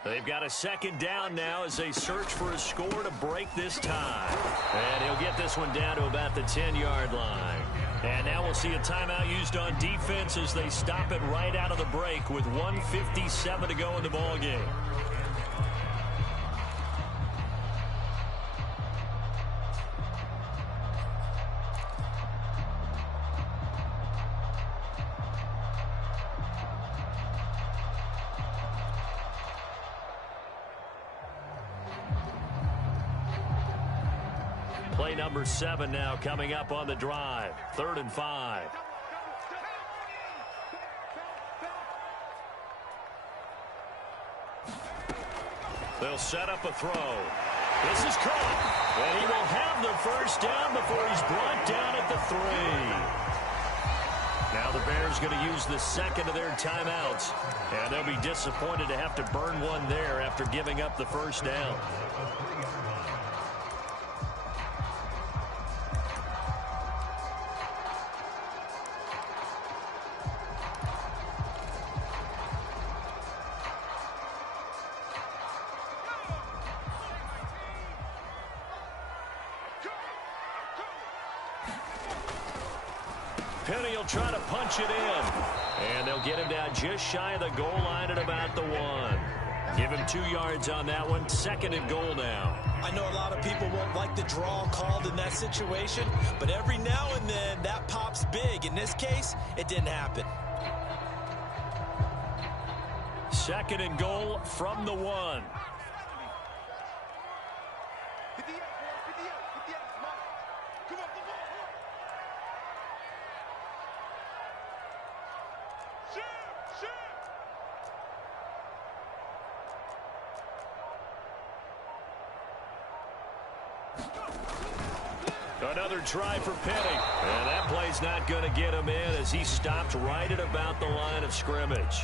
They've got a 2nd down now as they search for a score to break this tie. And he'll get this one down to about the 10-yard line. And now we'll see a timeout used on defense as they stop it right out of the break with 1:57 to go in the ballgame. Play number 7 now coming up on the drive. 3rd and 5. They'll set up a throw. This is caught. And he will have the first down before he's brought down at the 3. Now the Bears going to use the 2nd of their timeouts. And they'll be disappointed to have to burn one there after giving up the first down. Penny will try to punch it in. And they'll get him down just shy of the goal line at about the 1. Give him 2 yards on that one. 2nd and goal now. I know a lot of people won't like the draw called in that situation, but every now and then that pops big. In this case, it didn't happen. 2nd and goal from the 1. Another try for Penny. And that play's not going to get him in as he stopped right at about the line of scrimmage.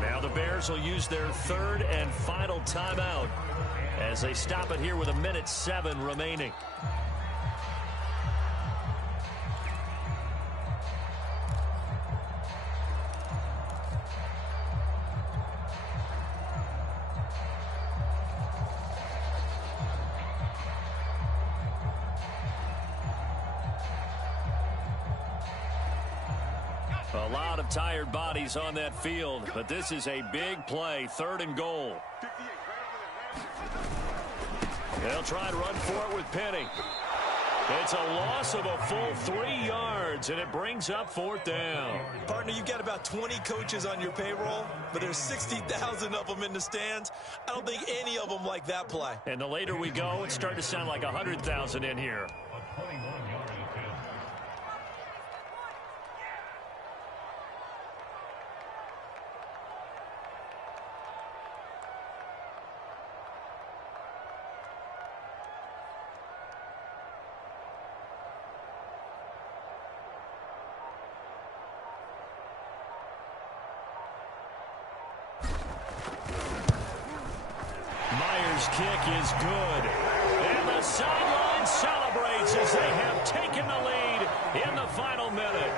Now the Bears will use their 3rd and final timeout as they stop it here with 1:07 remaining. A lot of tired bodies on that field, but this is a big play. 3rd and goal. They'll try and run for it with Penny. It's a loss of a full 3 yards, and it brings up 4th down. Partner, you've got about 20 coaches on your payroll, but there's 60,000 of them in the stands. I don't think any of them like that play. And the later we go, it's starting to sound like 100,000 in here. Kick is good. And the sideline celebrates as they have taken the lead in the final minute.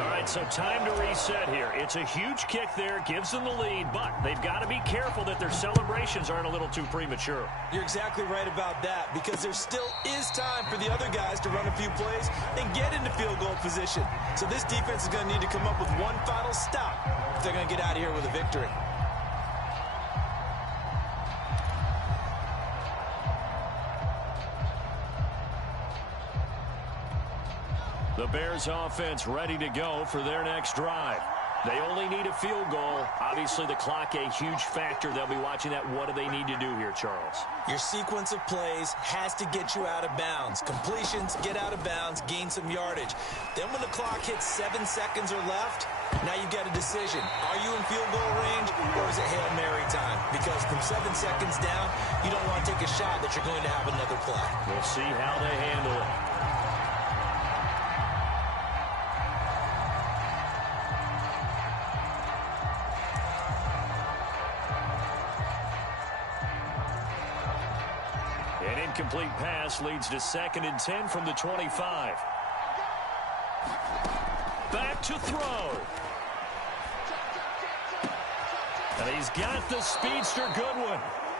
All right, so time to reset here. It's a huge kick there, gives them the lead, but they've got to be careful that their celebrations aren't a little too premature. You're exactly right about that, because there still is time for the other guys to run a few plays and get into field goal position. So this defense is going to need to come up with one final stop if they're going to get out of here with a victory. The Bears offense ready to go for their next drive. They only need a field goal. Obviously, the clock a huge factor. They'll be watching that. What do they need to do here, Charles? Your sequence of plays has to get you out of bounds. Completions, get out of bounds, gain some yardage. Then when the clock hits 7 seconds or left, now you get a decision. Are you in field goal range, or is it Hail Mary time? Because from 7 seconds down, you don't want to take a shot that you're going to have another play. We'll see how they handle it. An incomplete pass leads to 2nd and 10 from the 25. Back to throw. And he's got the speedster Goodwin.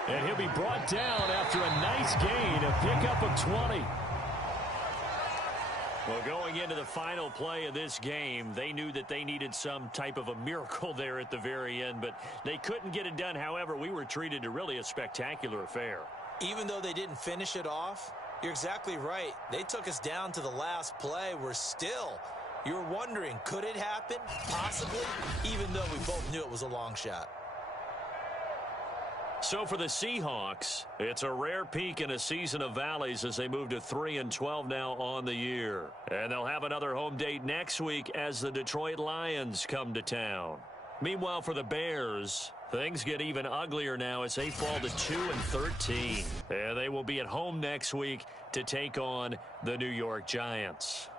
And he'll be brought down after a nice gain, a pickup of 20. Well, going into the final play of this game, they knew that they needed some type of a miracle there at the very end, but they couldn't get it done. However, we were treated to really a spectacular affair. Even though they didn't finish it off, you're exactly right. They took us down to the last play. You're wondering, could it happen? Possibly, even though we both knew it was a long shot. So for the Seahawks, it's a rare peak in a season of valleys as they move to 3-12 now on the year. And they'll have another home date next week as the Detroit Lions come to town. Meanwhile, for the Bears, things get even uglier now as they fall to 2-13. And they will be at home next week to take on the New York Giants.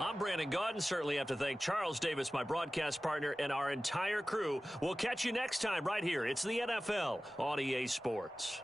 I'm Brandon Gaudin. Certainly have to thank Charles Davis, my broadcast partner, and our entire crew. We'll catch you next time right here. It's the NFL on EA Sports.